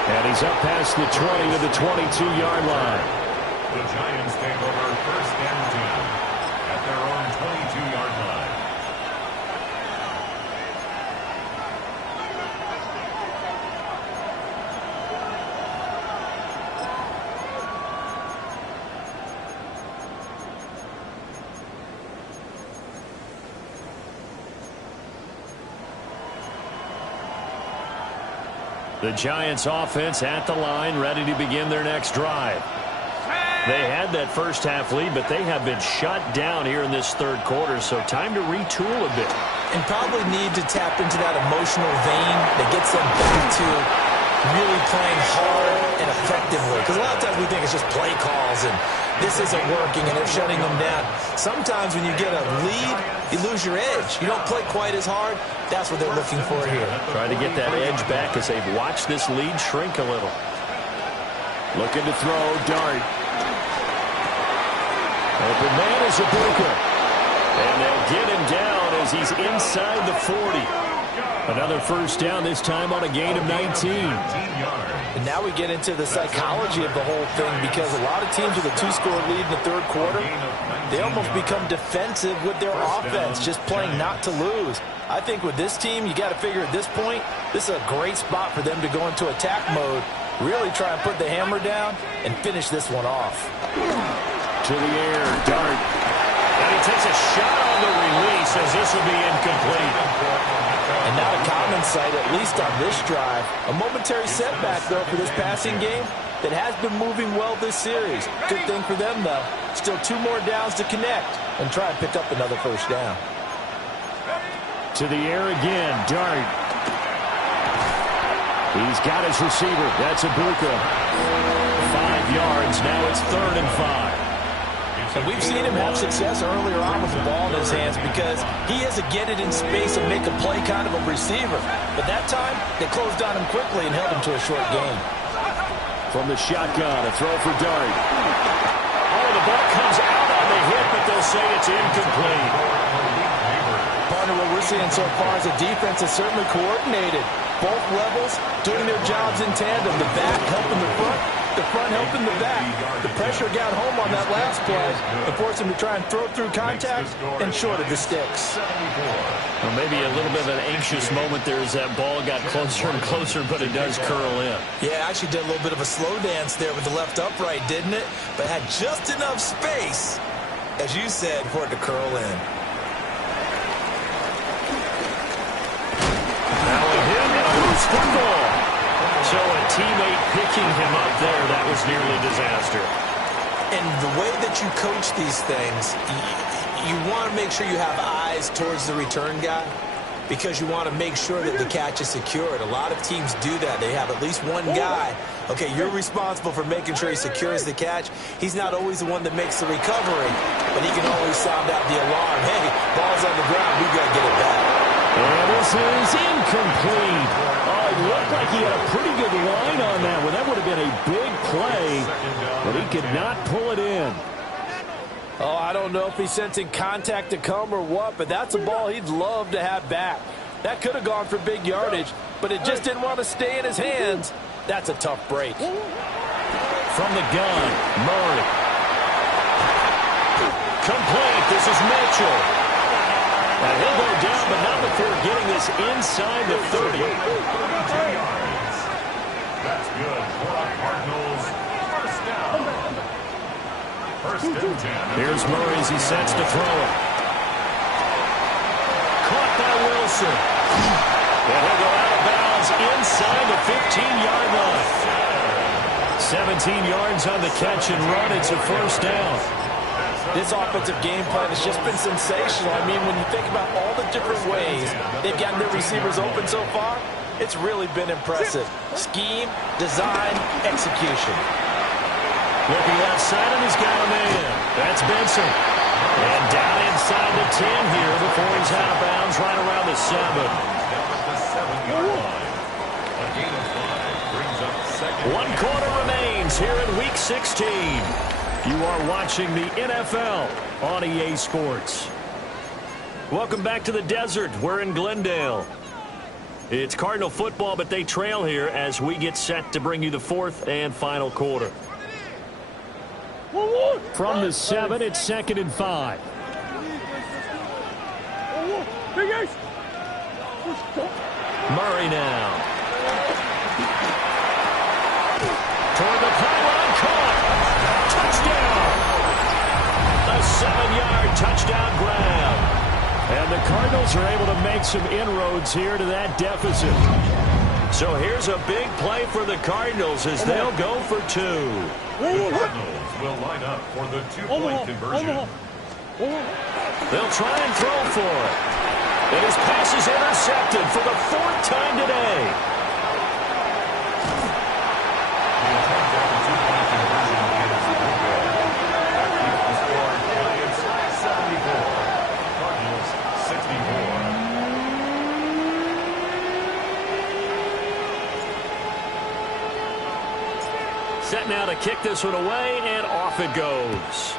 And he's up past the 20 to the 22-yard line. The Giants take over first and 10 at their own 22-yard line. The Giants offense at the line, ready to begin their next drive. They had that first half lead, but they have been shut down here in this third quarter, so time to retool a bit. And probably need to tap into that emotional vein that gets them back to really playing hard and effectively. Because a lot of times we think it's just play calls and this isn't working and they're shutting them down. Sometimes when you get a lead, you lose your edge. You don't play quite as hard. That's what they're looking for here. Trying to get that edge back as they've watched this lead shrink a little. Looking to throw, Dart. Open man is Ibuka. And they'll get him down as he's inside the 40. Another first down, this time on a gain of 19. And now we get into the psychology of the whole thing, because a lot of teams with a two-score lead in the third quarter, they almost become defensive with their offense, just playing not to lose. I think with this team, you got to figure at this point, this is a great spot for them to go into attack mode, really try and put the hammer down and finish this one off. To the air, Dart. And he takes a shot on the release as this will be incomplete. And not a common sight, at least on this drive. A momentary setback, though, for this passing game that has been moving well this series. Good thing for them, though. Still 2 more downs to connect and try and pick up another first down. To the air again, Dart. He's got his receiver. That's Ibuka. 5 yards. Now it's 3rd and 5. And we've seen him have success earlier on with the ball in his hands because he is a get it in space and make a play kind of a receiver. But that time, they closed on him quickly and held him to a short gain. From the shotgun, a throw for Dart. Oh, the ball comes out on the hit, but they'll say it's incomplete. Partner, what we're seeing so far is the defense is certainly coordinated. Both levels doing their jobs in tandem. The back helping the front helping the back. The pressure got home on that last play and forced him to try and throw through contact and shorted the sticks. Well, maybe a little bit of an anxious moment there as that ball got closer and closer, but it does curl in. Yeah, actually did a little bit of a slow dance there with the left upright, didn't it? But had just enough space, as you said, for it to curl in. Now a hit and a loose football. So a teammate picking him up there, that was nearly disaster. And the way that you coach these things, you want to make sure you have eyes towards the return guy. because you want to make sure that the catch is secured. A lot of teams do that. They have at least one guy. Okay, you're responsible for making sure he secures the catch. He's not always the one that makes the recovery, but he can always sound out the alarm. Hey, ball's on the ground. We've got to get it back. And this is incomplete. Oh, it looked like he had a pretty good line on that one. That would have been a big play, but he could not pull it in. Oh, I don't know if he's sensing contact to come or what, but that's a ball he'd love to have back. That could have gone for big yardage, but it just didn't want to stay in his hands. That's a tough break. From the gun, Murray. Complete. This is Mitchell. And he'll go down, but not before getting this inside the 30. 32 yards. That's good for the Cardinals. First down. First and 10. Here's Murray as he sets to throw it. Caught by Wilson. And he'll go out of bounds inside the 15-yard line. 17 yards on the catch and run. It's a first down. This offensive game plan has just been sensational. I mean, when you think about all the different ways they've gotten their receivers open so far, it's really been impressive. Scheme, design, execution. Looking outside, and he's got a man. That's Benson. And down inside the 10 here before he's out of bounds right around the 7. Down at the 7-yard line. A gain of 5 brings up second. 1 quarter remains here in Week 16. You are watching the NFL on EA Sports. Welcome back to the desert. We're in Glendale. It's Cardinal football, but they trail here as we get set to bring you the 4th and final quarter. From the 7, it's 2nd and 5. Murray now. Toward the pylon, caught. Touchdown. A 7-yard touchdown grab. And the Cardinals are able to make some inroads here to that deficit. So here's a big play for the Cardinals as they'll go for 2. The Cardinals will line up for the 2-point conversion. They'll try and throw for it. And his pass is intercepted for the 4th time today. The attempt at the 2-point conversion is no good. That keeps the score Giants 74. Cardinals 64. Set now to kick this one away, and off it goes.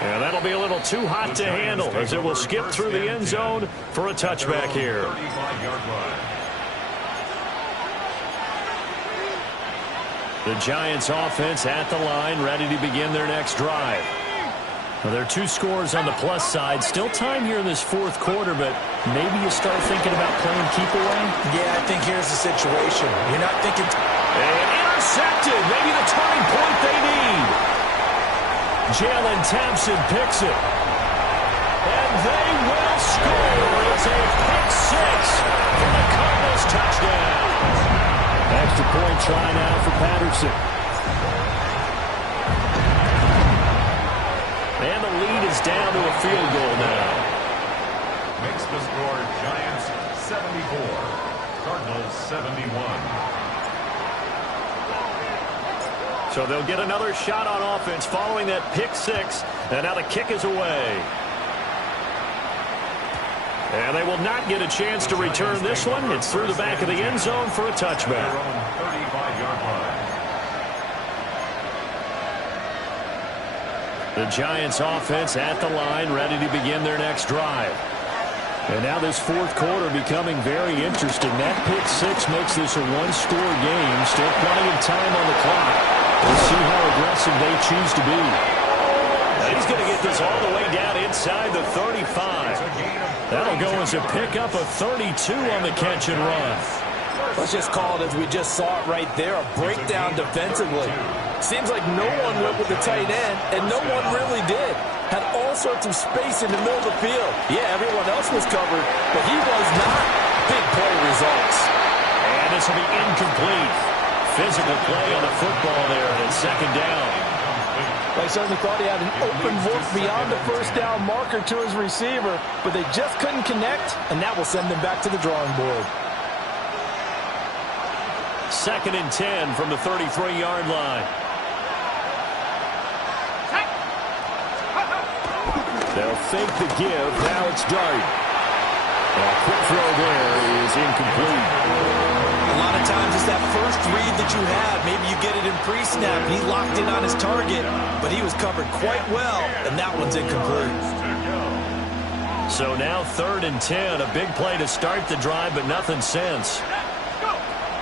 And that'll be a little too hot to handle as it will skip through the end zone for a touchback here. 35-yard line. The Giants offense at the line, ready to begin their next drive. Well, there are 2 scores on the plus side. Still time here in this 4th quarter, but maybe you start thinking about playing keep away? Yeah, I think here's the situation. You're not thinking... And intercepted. Maybe the turning point they need. Jalen Thompson picks it. And they will score. It's a pick 6 for the Cardinals touchdown. Extra point try now for Patterson. And the lead is down to a field goal now. Makes the score Giants 74. Cardinals 71. So they'll get another shot on offense following that pick 6. And now the kick is away. And they will not get a chance to return this one. It's through the back of the end zone for a touchback. 35-yard line. The Giants offense at the line, ready to begin their next drive. And now this 4th quarter becoming very interesting. That pick 6 makes this a 1-score game. Still plenty of time on the clock. We'll see how aggressive they choose to be. And he's going to get this all the way down inside the 35. That'll go as a pickup of 32 on the catch and run. Let's just call it as we just saw it right there, a breakdown defensively. Seems like no one went with the tight end, and no one really did. Had all sorts of space in the middle of the field. Yeah, everyone else was covered, but he was not. Big play results. And this will be incomplete. Physical play on the football there, and it's 2nd down. They certainly thought he had an open look beyond the first down marker to his receiver, but they just couldn't connect, and that will send them back to the drawing board. 2nd and 10 from the 33-yard line. They'll fake the give. Now it's Dart. A quick throw there is incomplete. A lot of times it's that first read that you have. Maybe you get it in pre-snap, and he locked in on his target, but he was covered quite well, and that one's incomplete. So now 3rd and 10. A big play to start the drive, but nothing since.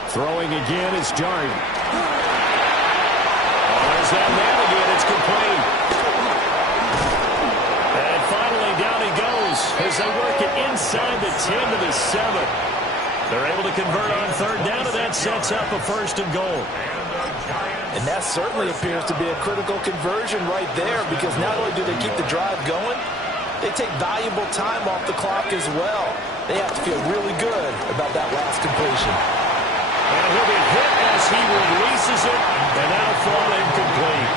Throwing again is Dart. There's that man again. It's complete. And finally down he goes as they work it inside the 10 to the 7. They're able to convert on 3rd down, and that sets up a 1st and goal. And that certainly appears to be a critical conversion right there, because not only do they keep the drive going, they take valuable time off the clock as well. They have to feel really good about that last completion. And he'll be hit as he releases it, and now fall incomplete.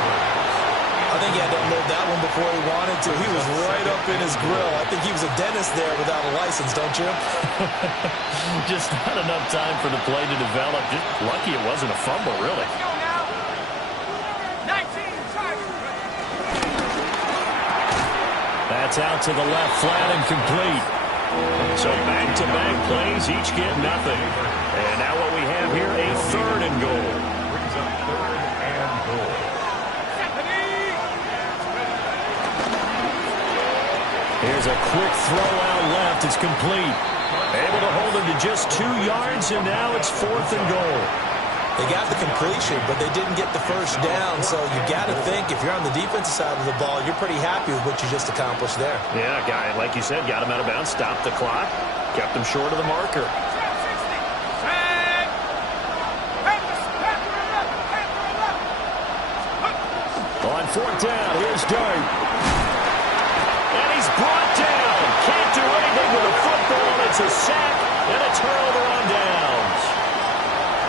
I think he had to unload that one before he wanted to. He was right up in his grill. I think he was a dentist there without a license, don't you? Just not enough time for the play to develop. Just lucky it wasn't a fumble, really. That's out to the left, flat and complete. So back-to-back plays, each get nothing. And now what we have here, a 3rd and goal. Brings up 3rd and goal. Here's a quick throw out left. It's complete. Able to hold him to just 2 yards, and now it's 4th and goal. They got the completion, but they didn't get the first down. So you got to think, if you're on the defensive side of the ball, you're pretty happy with what you just accomplished there. Yeah, guy, like you said, got him out of bounds, stopped the clock, kept him short of the marker. On 4th down, here's Dart. And he's brought down. Can't do anything with a football. It's a sack and a turnover on downs.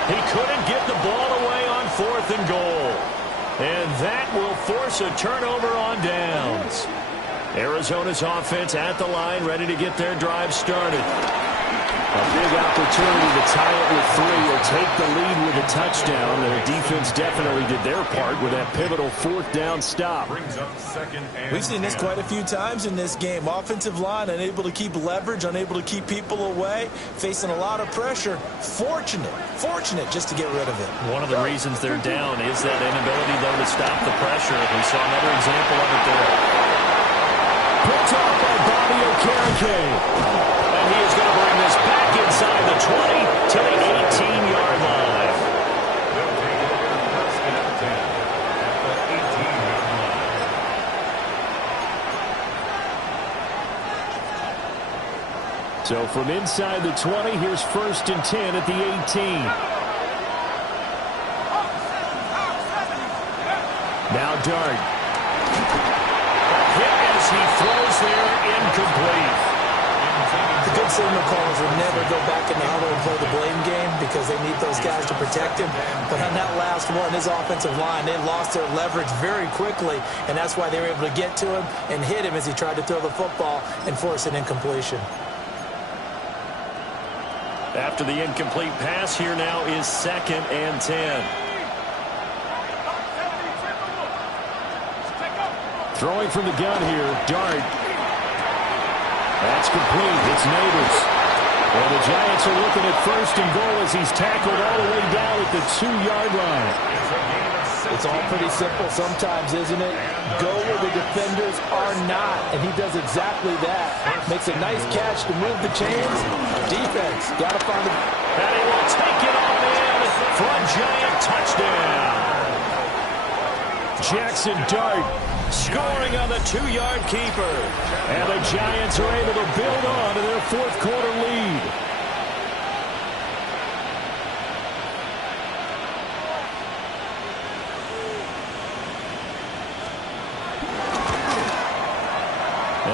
He couldn't get the ball away on 4th and goal. And that will force a turnover on downs. Arizona's offense at the line, ready to get their drive started. A big opportunity to tie it with 3 or take the lead with a touchdown. Their defense definitely did their part with that pivotal 4th down stop. Brings up 2nd and We've seen this quite a few times in this game. Offensive line unable to keep leverage, unable to keep people away, facing a lot of pressure. Fortunate just to get rid of it. One of the reasons they're down is that inability, though, to stop the pressure. We saw another example of it there. Picked off by Bobby Okereke. And he is going to bring this back inside the 20 to the 18-yard line. they'll take it over 1st and 10 at the 18-yard line. So from inside the 20, here's 1st and 10 at the 18. Now Dart. Hit as he throws there, incomplete. The good signal callers will never go back in the huddle and play the blame game because they need those guys to protect him. But on that last one, his offensive line, they lost their leverage very quickly, and that's why they were able to get to him and hit him as he tried to throw the football and force an incompletion. After the incomplete pass, here now is 2nd and 10. Throwing from the gun here, Dart. That's complete. It's Neighbors. And the Giants are looking at 1st and goal as he's tackled all the way down at the 2-yard line. It's all pretty simple sometimes, isn't it? Go where the defenders are not, and he does exactly that. Makes a nice catch to move the chains. Defense, got to find the... And he will take it on in for a Giant touchdown. Jackson Dart scoring on the 2-yard keeper. And the Giants are able to build on to their 4th quarter lead.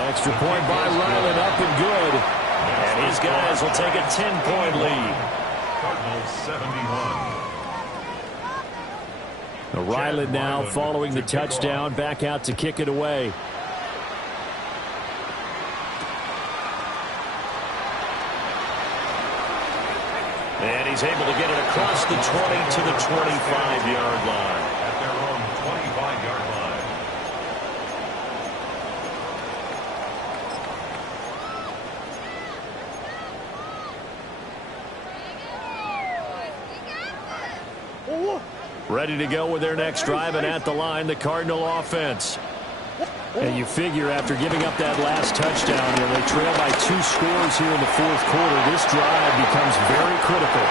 Extra point by Ryland, up and good. And his guys will take a 10-point lead. Cardinals 71. Ryland now following the touchdown, back out to kick it away. And he's able to get it across the 20 to the 25-yard line. At their own 25-yard line. Ready to go with their next drive, and at the line, the Cardinal offense. And you figure after giving up that last touchdown, they trail by 2 scores here in the fourth quarter. This drive becomes very critical.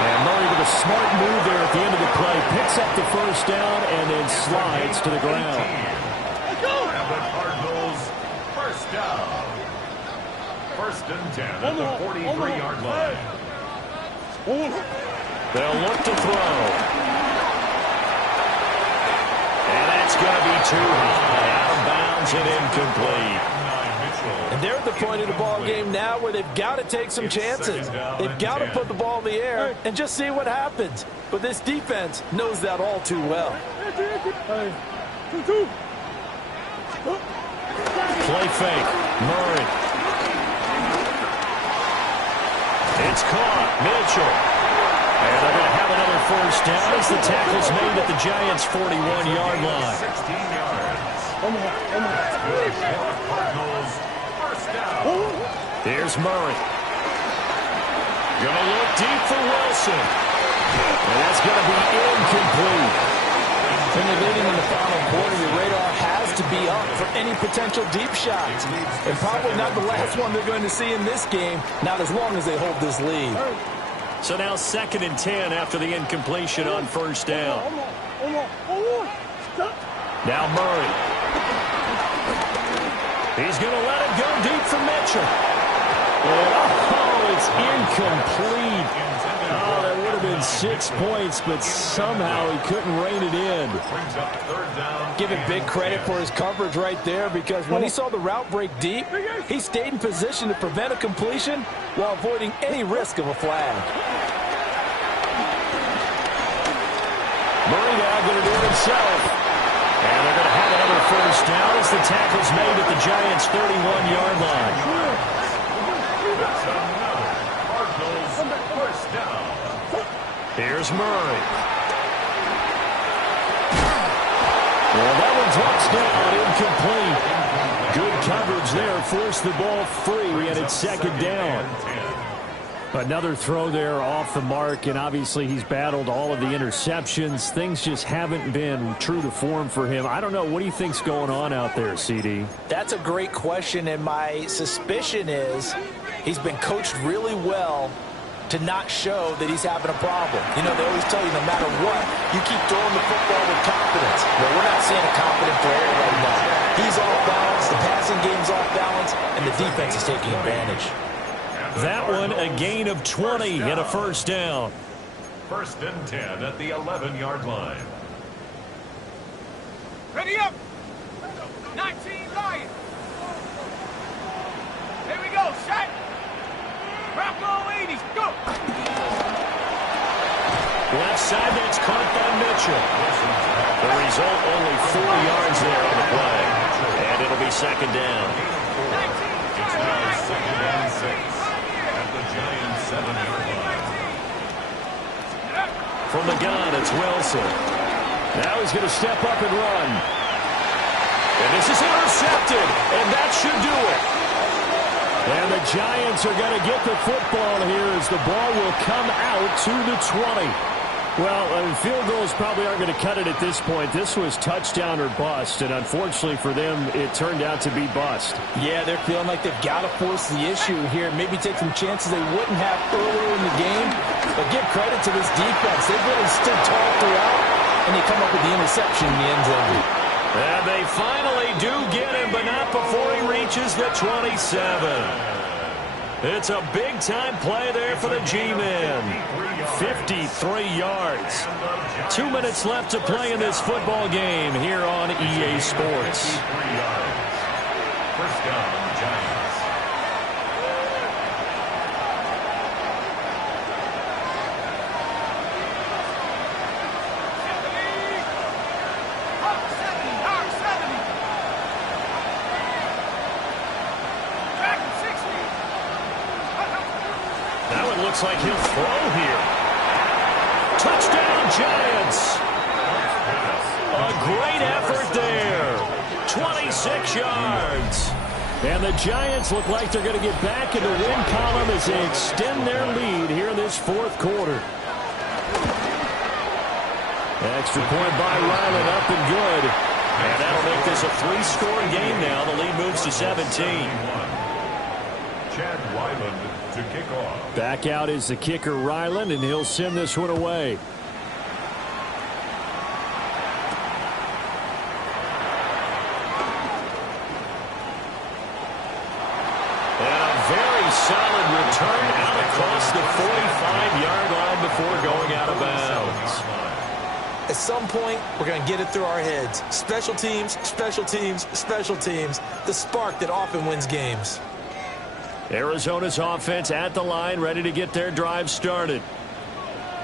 And Murray with a smart move there at the end of the play, picks up the first down and then slides to the ground. And the Cardinals first down. First and 10 at the 43-yard line. They'll look to throw. And that's going to be too high. Out of bounds and incomplete. And they're at the point of the ball game now where they've got to take some chances. They've got to put the ball in the air and just see what happens. But this defense knows that all too well. Play fake. Murray. It's caught. Mitchell. And they're going to have another first down as the tackle's made at the Giants' 41-yard line. 16 yards. Good for the Cardinals. First down. Here's Murray. Going to look deep for Wilson. And that's going to be incomplete. When you're leading in the final quarter, your radar has to be up for any potential deep shots. And probably not the last one they're going to see in this game, not as long as they hold this lead. So now 2nd and 10 after the incompletion on first down. Now Murray. He's going to let it go deep for Mitchell. Oh, it's incomplete. Oh, that would have been 6 points, but somehow he couldn't rein it in. Give him big credit for his coverage right there, because when he saw the route break deep, he stayed in position to prevent a completion while avoiding any risk of a flag. Murray now going to do it himself. And they're going to have another first down as the tackle's made at the Giants' 31-yard line. That's another Cardinals first down. Here's Murray. Well, that one drops down, incomplete. Good coverage there, forced the ball free, and it's 2nd down. Another throw there off the mark, and obviously he's battled all of the interceptions. Things just haven't been true to form for him. I don't know. What do you think's going on out there, CD? That's a great question, and my suspicion is he's been coached really well to not show that he's having a problem. You know, they always tell you no matter what, you keep throwing the football with confidence. Well, we're not seeing a confident player right now. He's off balance, the passing game's off balance, and the defense is taking advantage. That one, a gain of 20 and a first down. First and 10 at the 11-yard line. Ready up! 19 Lions! Here we go, shot! Rocco 80s, go! Left side, that's caught by Mitchell. The result, only 4 yards there on the play. And it'll be 2nd down. It's now 2nd and 6 at the Giants' 7-yard line. From the gun, it's Wilson. Now he's going to step up and run. And this is intercepted, and that should do it. And the Giants are going to get the football here as the ball will come out to the 20. Well, field goals probably aren't going to cut it at this point. This was touchdown or bust, and unfortunately for them, it turned out to be bust. Yeah, they're feeling like they've got to force the issue here. Maybe take some chances they wouldn't have earlier in the game. But give credit to this defense. They've really stood tall throughout, and they come up with the interception in the end zone. And they finally do get him, but not before he reaches the 27. It's a big-time play there for the G-men. 53 yards. 2 minutes left to play in this football game here on EA Sports. First down, Giants. looks like he'll throw here. Touchdown, Giants. A great effort there. 26 yards. And the Giants look like they're going to get back in the win column as they extend their lead here in this fourth quarter. Extra point by Ryland, up and good. And that'll make this a three-score game now. The lead moves to 17. Chad Ryland to kick off. Back out is the kicker, Ryland, and he'll send this one away. And a very solid return out across the 45-yard line before going out of bounds. At some point, we're going to get it through our heads. Special teams, special teams, special teams. The spark that often wins games. Arizona's offense at the line, ready to get their drive started.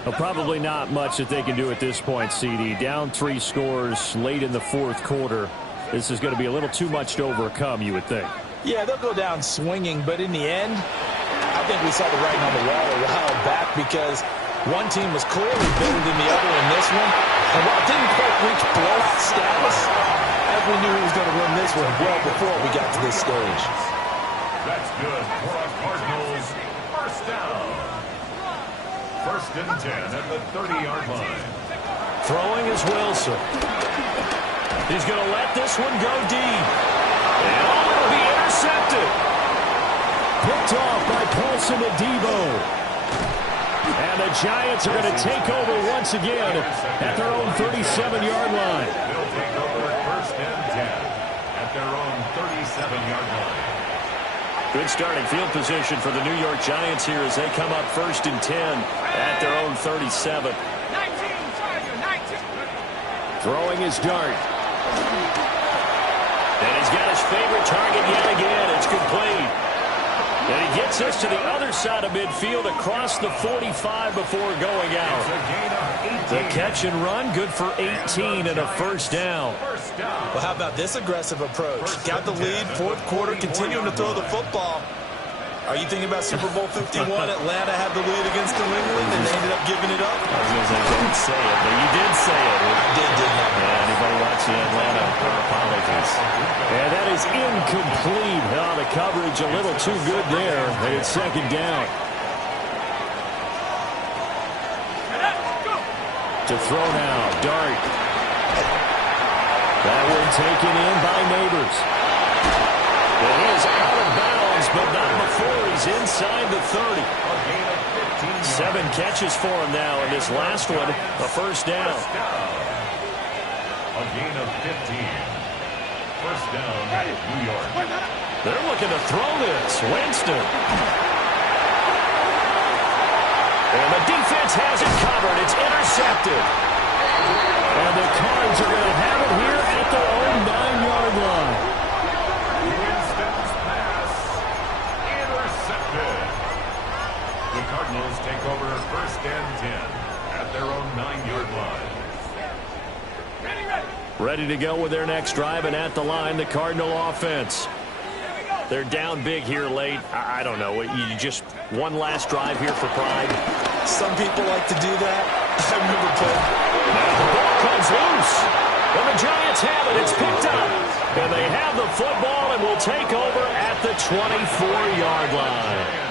Well, probably not much that they can do at this point, CD. Down 3 scores late in the fourth quarter. This is going to be a little too much to overcome, you would think. Yeah, they'll go down swinging, but in the end, I think we saw the writing on the wall a while back because one team was clearly better than the other in this one. And while it didn't quite reach blowout status, I think we knew who was going to win this one well before we got to this stage. That's good for our Cardinals. First down. First and 10 at the 30-yard line. Throwing is Wilson. He's going to let this one go deep. And it'll be intercepted. Picked off by Paulson Adebo. And the Giants are going to take over once again at their own 37-yard line. They'll take over first and 10 at their own 37-yard line. Good starting field position for the New York Giants here as they come up first and 10 at their own 37. 19, Charger, 19. Throwing his dart. And he's got his favorite target yet again. It's complete. And he gets us to the other side of midfield across the 45 before going out. It's a gain of 18. The catch and run, good for 18 and a first down. First down. Well, how about this aggressive approach? Got the lead, fourth quarter, continuing to throw the football. Are you thinking about Super Bowl 51? Atlanta had the lead against New England, and they ended up giving it up? I was going to say, don't say it, but you did say it. I didn't I? Yeah, anybody watching Atlanta, our apologies. And that is incomplete. Oh, the coverage a little too good there, and it's second down. To throw now, Dart. That one taken in by Neighbors. And he is out of bounds, but not before he's inside the 30. 7 catches for him now, and this last one, a first down. A gain of 15. First down, New York. They're looking to throw this. Winston. And the defense has it covered. It's intercepted. And the Cards are going to have it here at their own 9-yard line. Winston's pass intercepted. The Cardinals take over first and 10 at their own 9-yard line. Ready to go with their next drive, and at the line, the Cardinal offense. They're down big here late. I don't know. You just one last drive here for pride. Some people like to do that. I remember playing. Now the ball comes loose. And the Giants have it. It's picked up. And they have the football and will take over at the 24-yard line.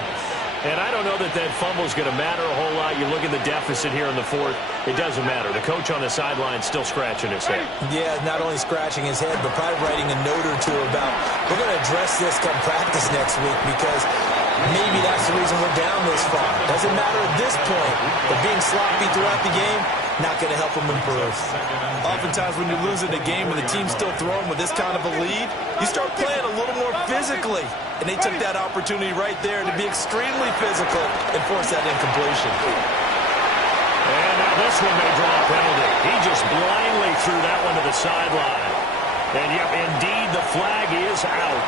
And I don't know that that fumble is going to matter a whole lot. You look at the deficit here in the fourth. It doesn't matter. The coach on the sideline still scratching his head. Yeah, not only scratching his head, but probably writing a note or two about, we're going to address this come practice next week because maybe that's the reason we're down this far. Doesn't matter at this point, but being sloppy throughout the game, not going to help them improve. Oftentimes when you're losing a game and the team's still throwing with this kind of a lead, you start playing a little more physically. And they took that opportunity right there to be extremely physical and force that incompletion. And now this one may draw a penalty. He just blindly threw that one to the sideline. And yep, indeed, the flag is out.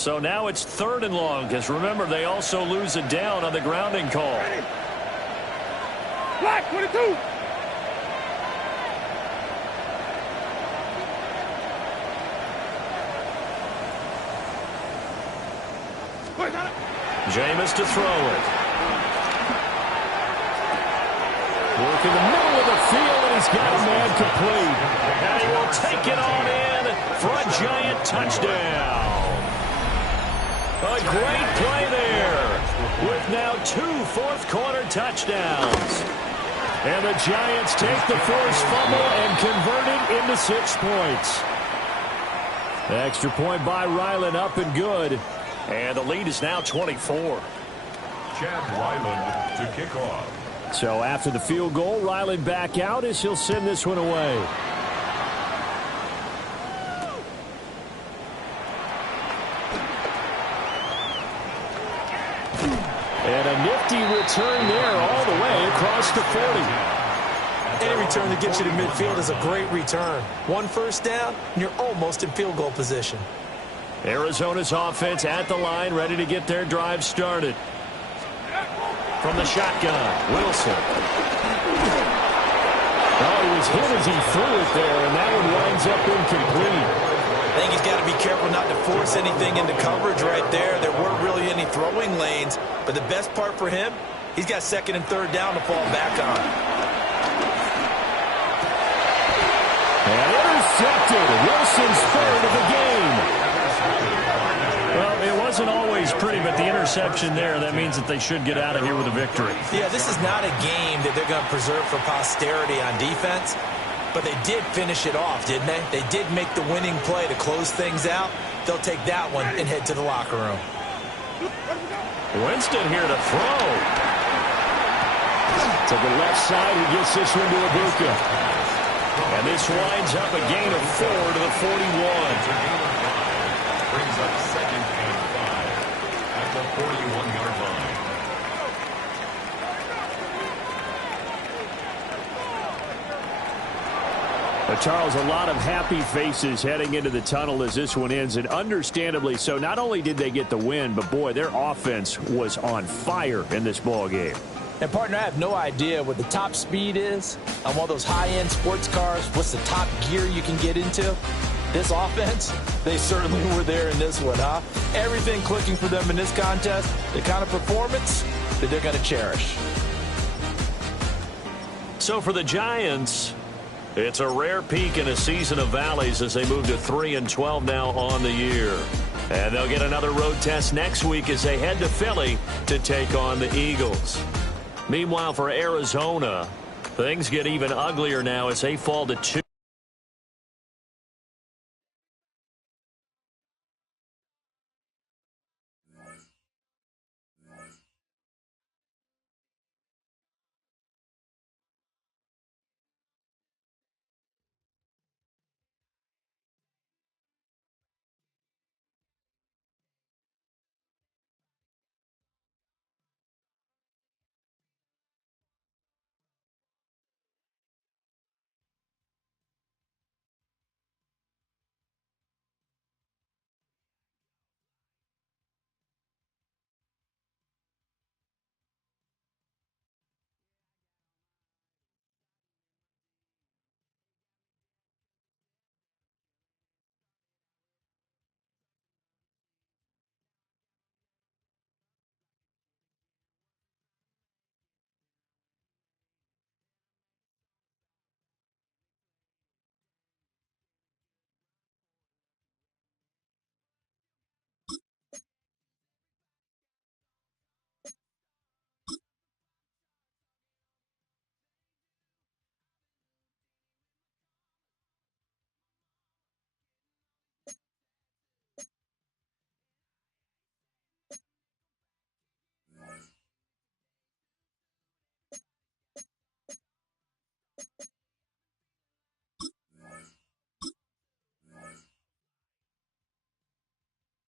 So now it's 3rd and long, because remember, they also lose a down on the grounding call. Black 22. Jameis to throw it. Work in the middle of the field, and he's got a man complete. And he will take it on in for a giant touchdown. A great play there with now 2 fourth-quarter touchdowns. And the Giants take the forced fumble and convert it into 6 points. Extra point by Ryland, up and good. And the lead is now 24. Chad Ryland to kick off. So after the field goal, Ryland back out as he'll send this one away. And a nifty return there all the way across the 40. Any return that gets you to midfield is a great return. 1 first down, and you're almost in field goal position. Arizona's offense at the line, ready to get their drive started. From the shotgun, Wilson. Oh, he was hit as he threw it there, and that one winds up incomplete. I think he's got to be careful not to force anything into coverage right there. There weren't really any throwing lanes, but the best part for him, he's got 2nd and 3rd down to fall back on. And intercepted. Wilson's 3rd of the game. Well, it wasn't always pretty, but the interception there, that means that they should get out of here with a victory. Yeah, this is not a game that they're going to preserve for posterity on defense, but they did finish it off, didn't they? They did make the winning play to close things out. They'll take that one and head to the locker room. Winston here to throw. To the left side, he gets this one to Ibuka. And this winds up a gain of 4 to the 41. Brings up 2nd and 5 at the 41-yard line. But Charles, a lot of happy faces heading into the tunnel as this one ends, and understandably so. Not only did they get the win, but boy, their offense was on fire in this ball game. And, partner, I have no idea what the top speed is on one of those high-end sports cars. What's the top gear you can get into? This offense, they certainly were there in this one, huh? Everything clicking for them in this contest, the kind of performance that they're going to cherish. So for the Giants, it's a rare peak in a season of valleys as they move to 3-12 now on the year. And they'll get another road test next week as they head to Philly to take on the Eagles. Meanwhile, for Arizona, things get even uglier now as they fall to 2.